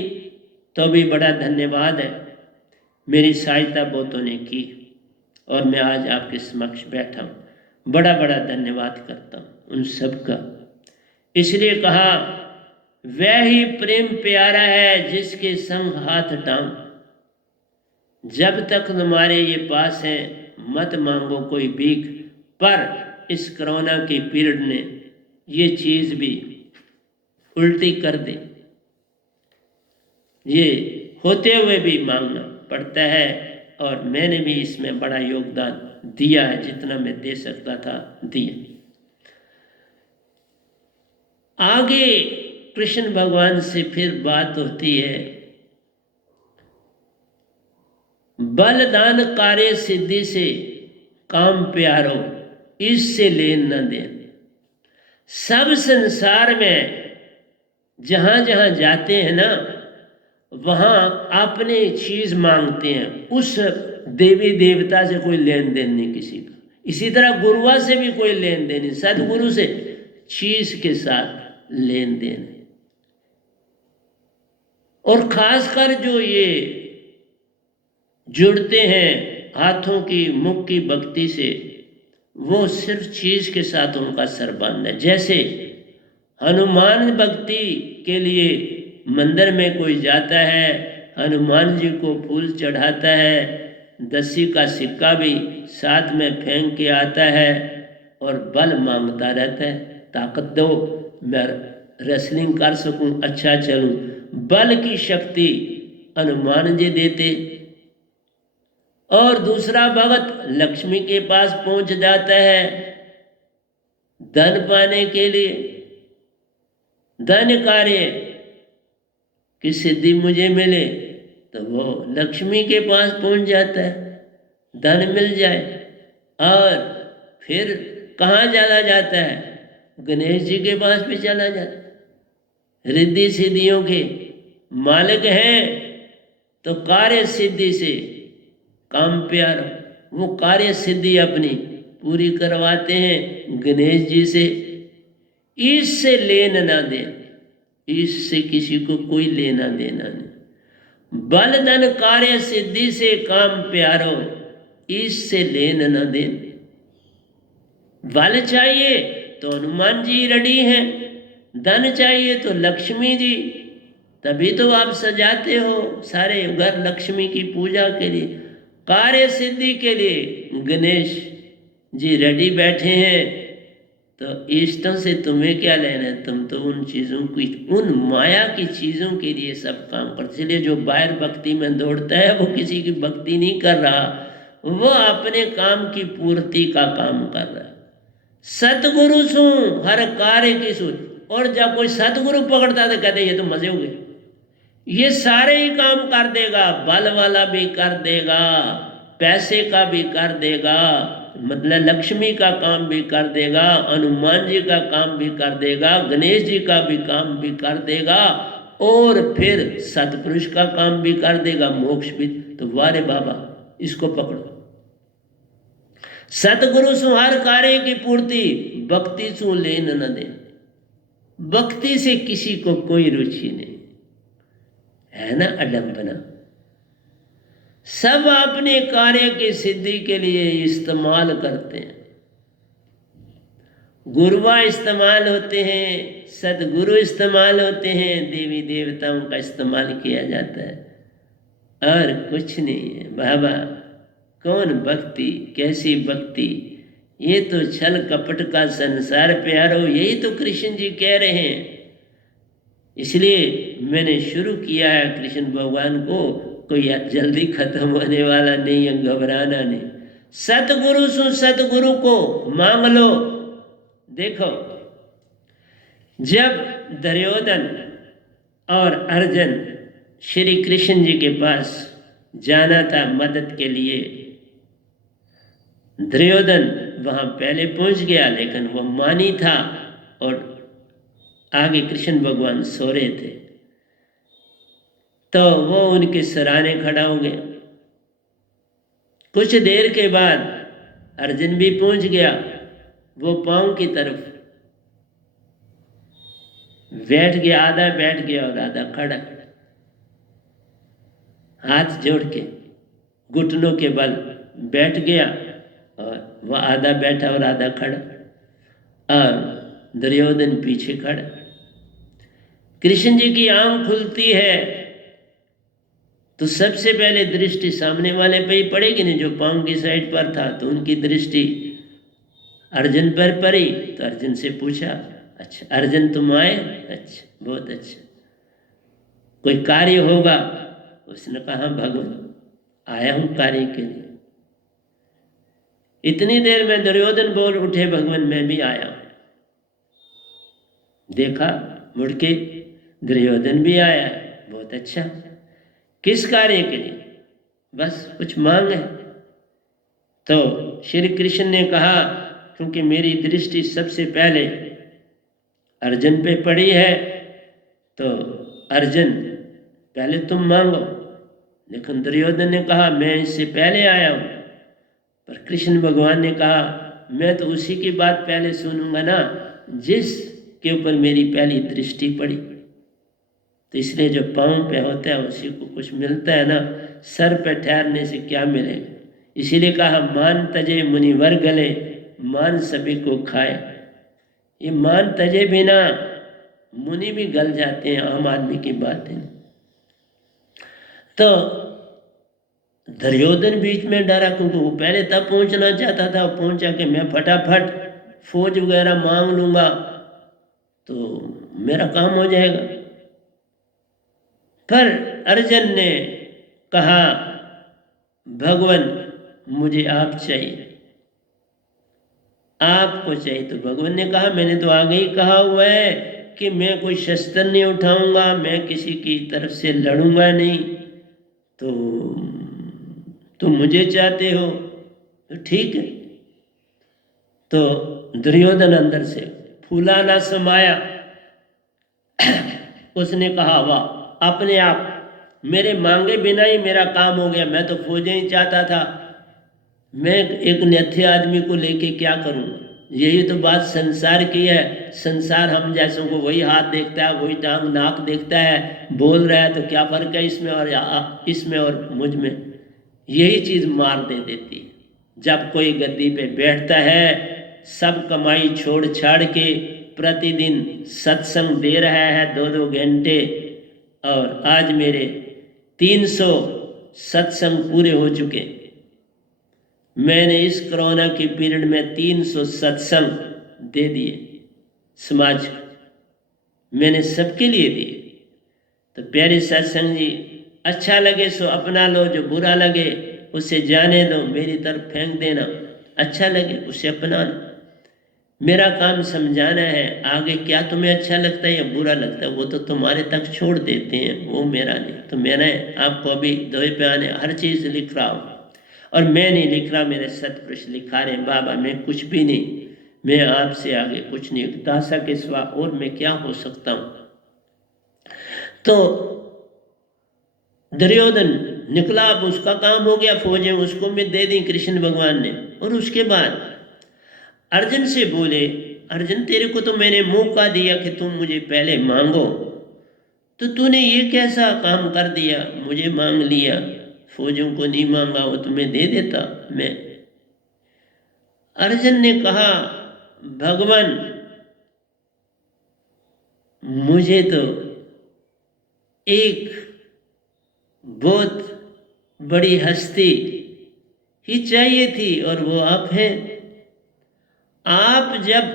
तो भी बड़ा धन्यवाद है, मेरी सहायता बहुतों ने की और मैं आज आपके समक्ष बैठा हूँ। बड़ा बड़ा धन्यवाद करता हूँ उन सब का। इसलिए कहा, वह ही प्रेम प्यारा है जिसके संग हाथ टांग। जब तक तुम्हारे ये पास है मत मांगो कोई भीख। पर इस कोरोना के पीरियड ने ये चीज़ भी उल्टी कर दी। ये होते हुए भी मांगना पड़ता है। और मैंने भी इसमें बड़ा योगदान दिया है, जितना मैं दे सकता था दिया। आगे कृष्ण भगवान से फिर बात होती है, बलदान कार्य सिद्धि से काम प्यारो, इससे लेन न देन। सब संसार में जहाँ जहाँ जाते हैं ना, वहाँ अपने चीज मांगते हैं, उस देवी देवता से कोई लेन देन नहीं किसी का। इसी तरह गुरुआ से भी कोई लेन देन नहीं, सदगुरु से चीज के साथ लेन देन है। और खासकर जो ये जुड़ते हैं हाथों की मुख की भक्ति से, वो सिर्फ चीज के साथ उनका सरबंध है। जैसे हनुमान भक्ति के लिए मंदिर में कोई जाता है, हनुमान जी को फूल चढ़ाता है, 10 का सिक्का भी साथ में फेंक के आता है और बल मांगता रहता है, ताकत दो मैं रेसलिंग कर सकूं, अच्छा चलूं। बल की शक्ति हनुमान जी देते। और दूसरा भगत लक्ष्मी के पास पहुंच जाता है धन पाने के लिए, धन कार्य की सिद्धि मुझे मिले, तो वो लक्ष्मी के पास पहुंच जाता है, धन मिल जाए। और फिर कहाँ चला जाता है, गणेश जी के पास भी चला जाता है। रिद्धि सिद्धियों के मालिक हैं, तो कार्य सिद्धि से काम प्यार, वो कार्य सिद्धि अपनी पूरी करवाते हैं गणेश जी से। इससे लेन ना देन, इससे किसी को कोई लेना देना नहीं। बल धन कार्य सिद्धि से काम प्यारो, इससे लेन न देन। बल चाहिए तो हनुमान जी रेडी हैं, धन चाहिए तो लक्ष्मी जी, तभी तो आप सजाते हो सारे घर लक्ष्मी की पूजा के लिए। कार्य सिद्धि के लिए गणेश जी रेडी बैठे हैं। तो इष्टों से तुम्हें क्या लेना है, तुम तो उन चीज़ों की, उन माया की चीज़ों के लिए सब काम करते। इसलिए जो बाहर भक्ति में दौड़ता है वो किसी की भक्ति नहीं कर रहा, वो अपने काम की पूर्ति का काम कर रहा है। सतगुरु सु हर कार्य की सुन। और जब कोई सतगुरु पकड़ता तो कहते ये तो मजे हो गए, ये सारे ही काम कर देगा, बल वाला भी कर देगा, पैसे का भी कर देगा, मतलब लक्ष्मी का काम भी कर देगा, हनुमान जी का काम भी कर देगा, गणेश जी का भी काम भी कर देगा, और फिर सतपुरुष का काम भी कर देगा, मोक्ष भी। तो वारे बाबा इसको पकड़ो। सतगुरु सु हर कार्य की पूर्ति, भक्ति सु लेन न दे। भक्ति से किसी को कोई रुचि नहीं है ना, अडंबना। सब अपने कार्य की सिद्धि के लिए इस्तेमाल करते हैं। गुरुआ इस्तेमाल होते हैं, सदगुरु इस्तेमाल होते हैं, देवी देवताओं का इस्तेमाल किया जाता है, और कुछ नहीं है। बाबा कौन भक्ति, कैसी भक्ति, ये तो छल कपट का संसार प्यारो, यही तो कृष्ण जी कह रहे हैं। इसलिए मैंने शुरू किया है कृष्ण भगवान को, कोई जल्दी खत्म होने वाला नहीं है, घबराना नहीं। सतगुरु सु सतगुरु को मांग लो। देखो जब दुर्योधन और अर्जुन श्री कृष्ण जी के पास जाना था मदद के लिए, दुर्योधन वहां पहले पहुंच गया, लेकिन वो मानी था और आगे कृष्ण भगवान सो रहे थे, तो वो उनके सराहने खड़ा हो गया। कुछ देर के बाद अर्जुन भी पहुंच गया, वो पांव की तरफ बैठ गया, आधा बैठ गया और आधा खड़ा, हाथ जोड़ के घुटनों के बल बैठ गया, और वह आधा बैठा और आधा खड़ा, और दुर्योधन पीछे खड़ा। कृष्ण जी की आंख खुलती है तो सबसे पहले दृष्टि सामने वाले पे ही पड़ेगी नहीं, जो पांव की साइड पर था, तो उनकी दृष्टि अर्जुन पर पड़ी। तो अर्जुन से पूछा, अच्छा अर्जुन तुम आए, अच्छा बहुत अच्छा। कोई कार्य होगा। उसने कहा भगवान आया हूं कार्य के लिए। इतनी देर में दुर्योधन बोल उठे भगवान मैं भी आया हूं। देखा मुड़ के दुर्योधन भी आया है, बहुत अच्छा। किस कार्य के लिए? बस कुछ मांग है। तो श्री कृष्ण ने कहा क्योंकि मेरी दृष्टि सबसे पहले अर्जुन पे पड़ी है तो अर्जुन पहले तुम मांगो। लेकिन दुर्योधन ने कहा मैं इससे पहले आया हूं। पर कृष्ण भगवान ने कहा मैं तो उसी की बात पहले सुनूंगा ना जिस के ऊपर मेरी पहली दृष्टि पड़ी। तो इसलिए जो पाँव पे होता है उसी को कुछ मिलता है ना, सर पे ठहरने से क्या मिलेगा। इसीलिए कहा मान तजे मुनिवर गले, मान सभी को खाए। ये मान तजे बिना मुनि भी गल जाते हैं, आम आदमी की बात है। तो दुर्योधन बीच में डरा क्योंकि वो पहले तब पहुंचना चाहता था। पहुंचा कि मैं फटाफट फौज वगैरह मांग लूंगा तो मेरा काम हो जाएगा। पर अर्जुन ने कहा भगवान मुझे आप चाहिए, आपको चाहिए। तो भगवान ने कहा मैंने तो आगे ही कहा हुआ है कि मैं कोई शस्त्र नहीं उठाऊंगा, मैं किसी की तरफ से लड़ूंगा नहीं। तो तुम मुझे चाहते हो तो ठीक है। तो दुर्योधन अंदर से फूला ना समाया। उसने कहा वाह अपने आप मेरे मांगे बिना ही मेरा काम हो गया। मैं तो फौजें ही चाहता था, मैं एक नत्थे आदमी को लेके क्या करूँगा। यही तो बात संसार की है। संसार हम जैसों को वही हाथ देखता है, वही टांग नाक देखता है, बोल रहा है तो क्या फर्क है इसमें और मुझ में। यही चीज़ मार दे देती है। जब कोई गद्दी पे बैठता है, सब कमाई छोड़ छाड़ के प्रतिदिन सत्संग दे रहा है 2-2 घंटे, और आज मेरे 300 सत्संग पूरे हो चुके। मैंने इस कोरोना के पीरियड में 300 सत्संग दे दिए समाज को, मैंने सबके लिए दिए। तो प्यारे सत्संग जी, अच्छा लगे सो अपना लो, जो बुरा लगे उसे जाने दो, मेरी तरफ फेंक देना। अच्छा लगे उसे अपना लो। मेरा काम समझाना है। आगे क्या तुम्हें अच्छा लगता है या बुरा लगता है वो तो तुम्हारे तक छोड़ देते हैं, वो मेरा नहीं। तो मैंने आपको अभी दोहे पे आने हर चीज़ लिख रहा हूँ, और मैं नहीं लिख रहा, मेरे सतपुरुष लिखा रहे। बाबा मैं कुछ भी नहीं, मैं आपसे आगे कुछ नहीं, दासा के सिवा और मैं क्या हो सकता हूँ। तो दुर्योधन निकला, अब उसका काम हो गया, फौजें उसको में दे दी कृष्ण भगवान ने। और उसके बाद अर्जुन से बोले अर्जुन तेरे को तो मैंने मौका दिया कि तुम मुझे पहले मांगो, तो तूने ये कैसा काम कर दिया, मुझे मांग लिया, फौजों को नहीं मांगा, वो तुम्हें दे देता मैं। अर्जुन ने कहा भगवान मुझे तो एक बहुत बड़ी हस्ती ही चाहिए थी और वो आप हैं। आप जब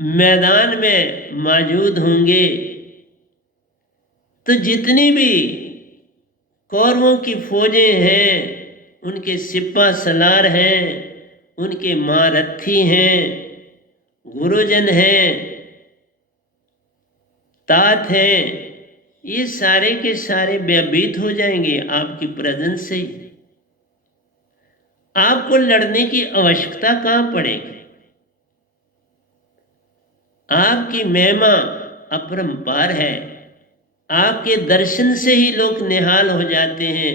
मैदान में मौजूद होंगे तो जितनी भी कौरवों की फौजें हैं, उनके सिपा सलार हैं, उनके महारथी हैं, गुरुजन हैं, तात हैं, ये सारे के सारे भयभीत हो जाएंगे आपकी प्रेजेंस से। आपको लड़ने की आवश्यकता कहाँ पड़ेगी। आपकी महिमा अपरंपार है, आपके दर्शन से ही लोग निहाल हो जाते हैं।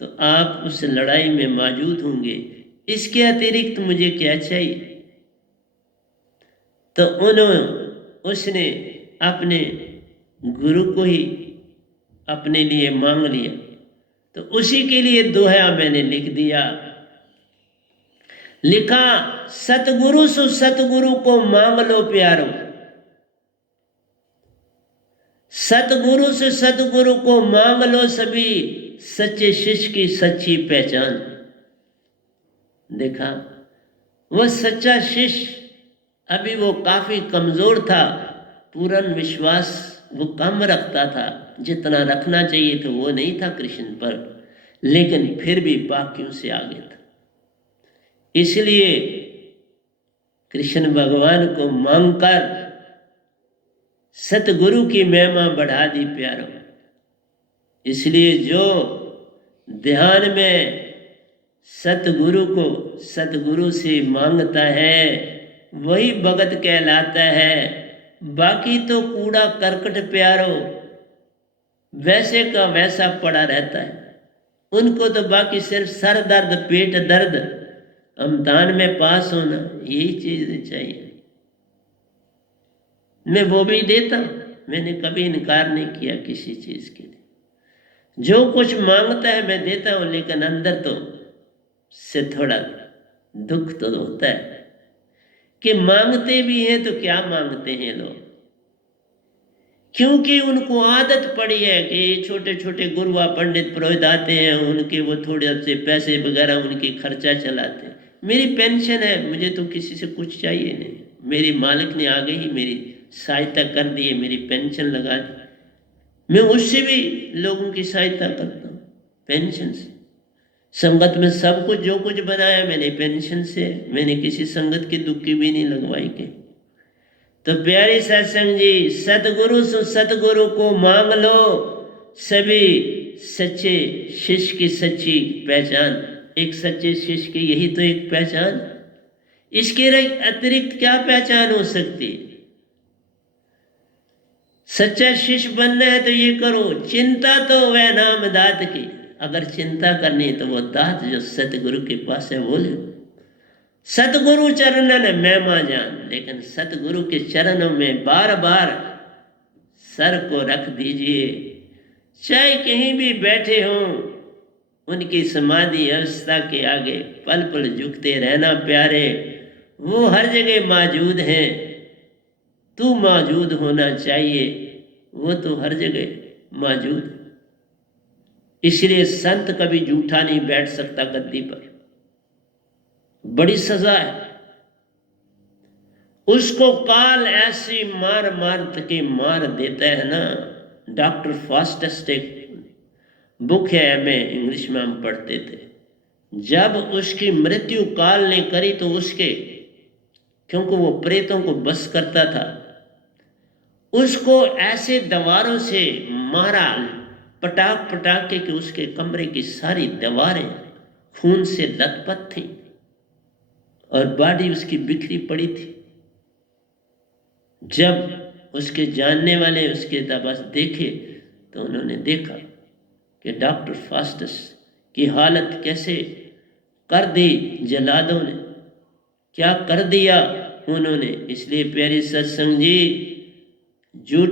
तो आप उस लड़ाई में मौजूद होंगे, इसके अतिरिक्त मुझे क्या चाहिए। तो उसने अपने गुरु को ही अपने लिए मांग लिया। तो उसी के लिए दोहा मैंने लिख दिया, लिखा सतगुरु सु सतगुरु को मांग लो प्यारो, सतगुरु से सतगुरु को मांग लो सभी, सच्चे शिष्य की सच्ची पहचान। देखा वो सच्चा शिष्य अभी वो काफी कमजोर था, पूर्ण विश्वास वो कम रखता था, जितना रखना चाहिए था वो नहीं था कृष्ण पर, लेकिन फिर भी बाकियों से आगे था। इसलिए कृष्ण भगवान को मांगकर सतगुरु की महिमा बढ़ा दी प्यारों। इसलिए जो ध्यान में सतगुरु से मांगता है वही भगत कहलाता है। बाकी तो कूड़ा करकट प्यारो वैसे का वैसा पड़ा रहता है। उनको तो बाकी सिर्फ सर दर्द, पेट दर्द, अमतान में पास होना, यही चीजें चाहिए। मैं वो भी देता हूं, मैंने कभी इनकार नहीं किया किसी चीज के लिए। जो कुछ मांगता है मैं देता हूं, लेकिन अंदर तो से थोड़ा दुख तो होता है कि मांगते भी हैं तो क्या मांगते हैं लोग, क्योंकि उनको आदत पड़ी है कि छोटे छोटे गुरुआ पंडित पुरोहित आते हैं, उनके वो थोड़े से पैसे वगैरह उनकी खर्चा चलाते हैं। मेरी पेंशन है, मुझे तो किसी से कुछ चाहिए नहीं। मेरी मालिक ने आगे ही मेरी सहायता कर दी है, मेरी पेंशन लगा दी, मैं उससे भी लोगों की सहायता करता हूँ पेंशन से। संगत में सब कुछ जो कुछ बनाया मैंने पेंशन से, मैंने किसी संगत की दुख की भी नहीं लगवाई के। तो प्यारी सत्संग जी, सतगुरु को मांग लो, सभी सच्चे शिष्य की सच्ची पहचान। एक सच्चे शिष्य की यही तो एक पहचान, इसके अतिरिक्त क्या पहचान हो सकती। सच्चा शिष्य बनना है तो ये करो, चिंता तो वह नाम दात की। अगर चिंता करनी है तो वो दात जो सतगुरु के पास है वो ले। सतगुरु चरणन महिमा जान, लेकिन सतगुरु के चरणों में बार बार सर को रख दीजिए। चाहे कहीं भी बैठे हों, उनकी समाधि अवस्था के आगे पल पल झुकते रहना प्यारे। वो हर जगह मौजूद हैं, तू मौजूद होना चाहिए, वो तो हर जगह मौजूद। इसलिए संत कभी झूठा नहीं बैठ सकता गद्दी पर, बड़ी सजा है उसको। काल ऐसी मार मार के मार देता है ना। डॉक्टर फास्टेस्ट एक बुक है, हमें इंग्लिश में हम पढ़ते थे। जब उसकी मृत्यु काल ने करी तो उसके, क्योंकि वो प्रेतों को बस करता था, उसको ऐसे दीवारों से मारा पटाक पटाक के कि उसके कमरे की सारी दीवारें खून से लथपथ थी और बॉडी उसकी बिखरी पड़ी थी। जब उसके जानने वाले उसके पास देखे तो उन्होंने देखा कि डॉक्टर फास्टस की हालत कैसे कर दी जल्लादों ने, क्या कर दिया उन्होंने। इसलिए प्यारी सत्संग जी, झूठ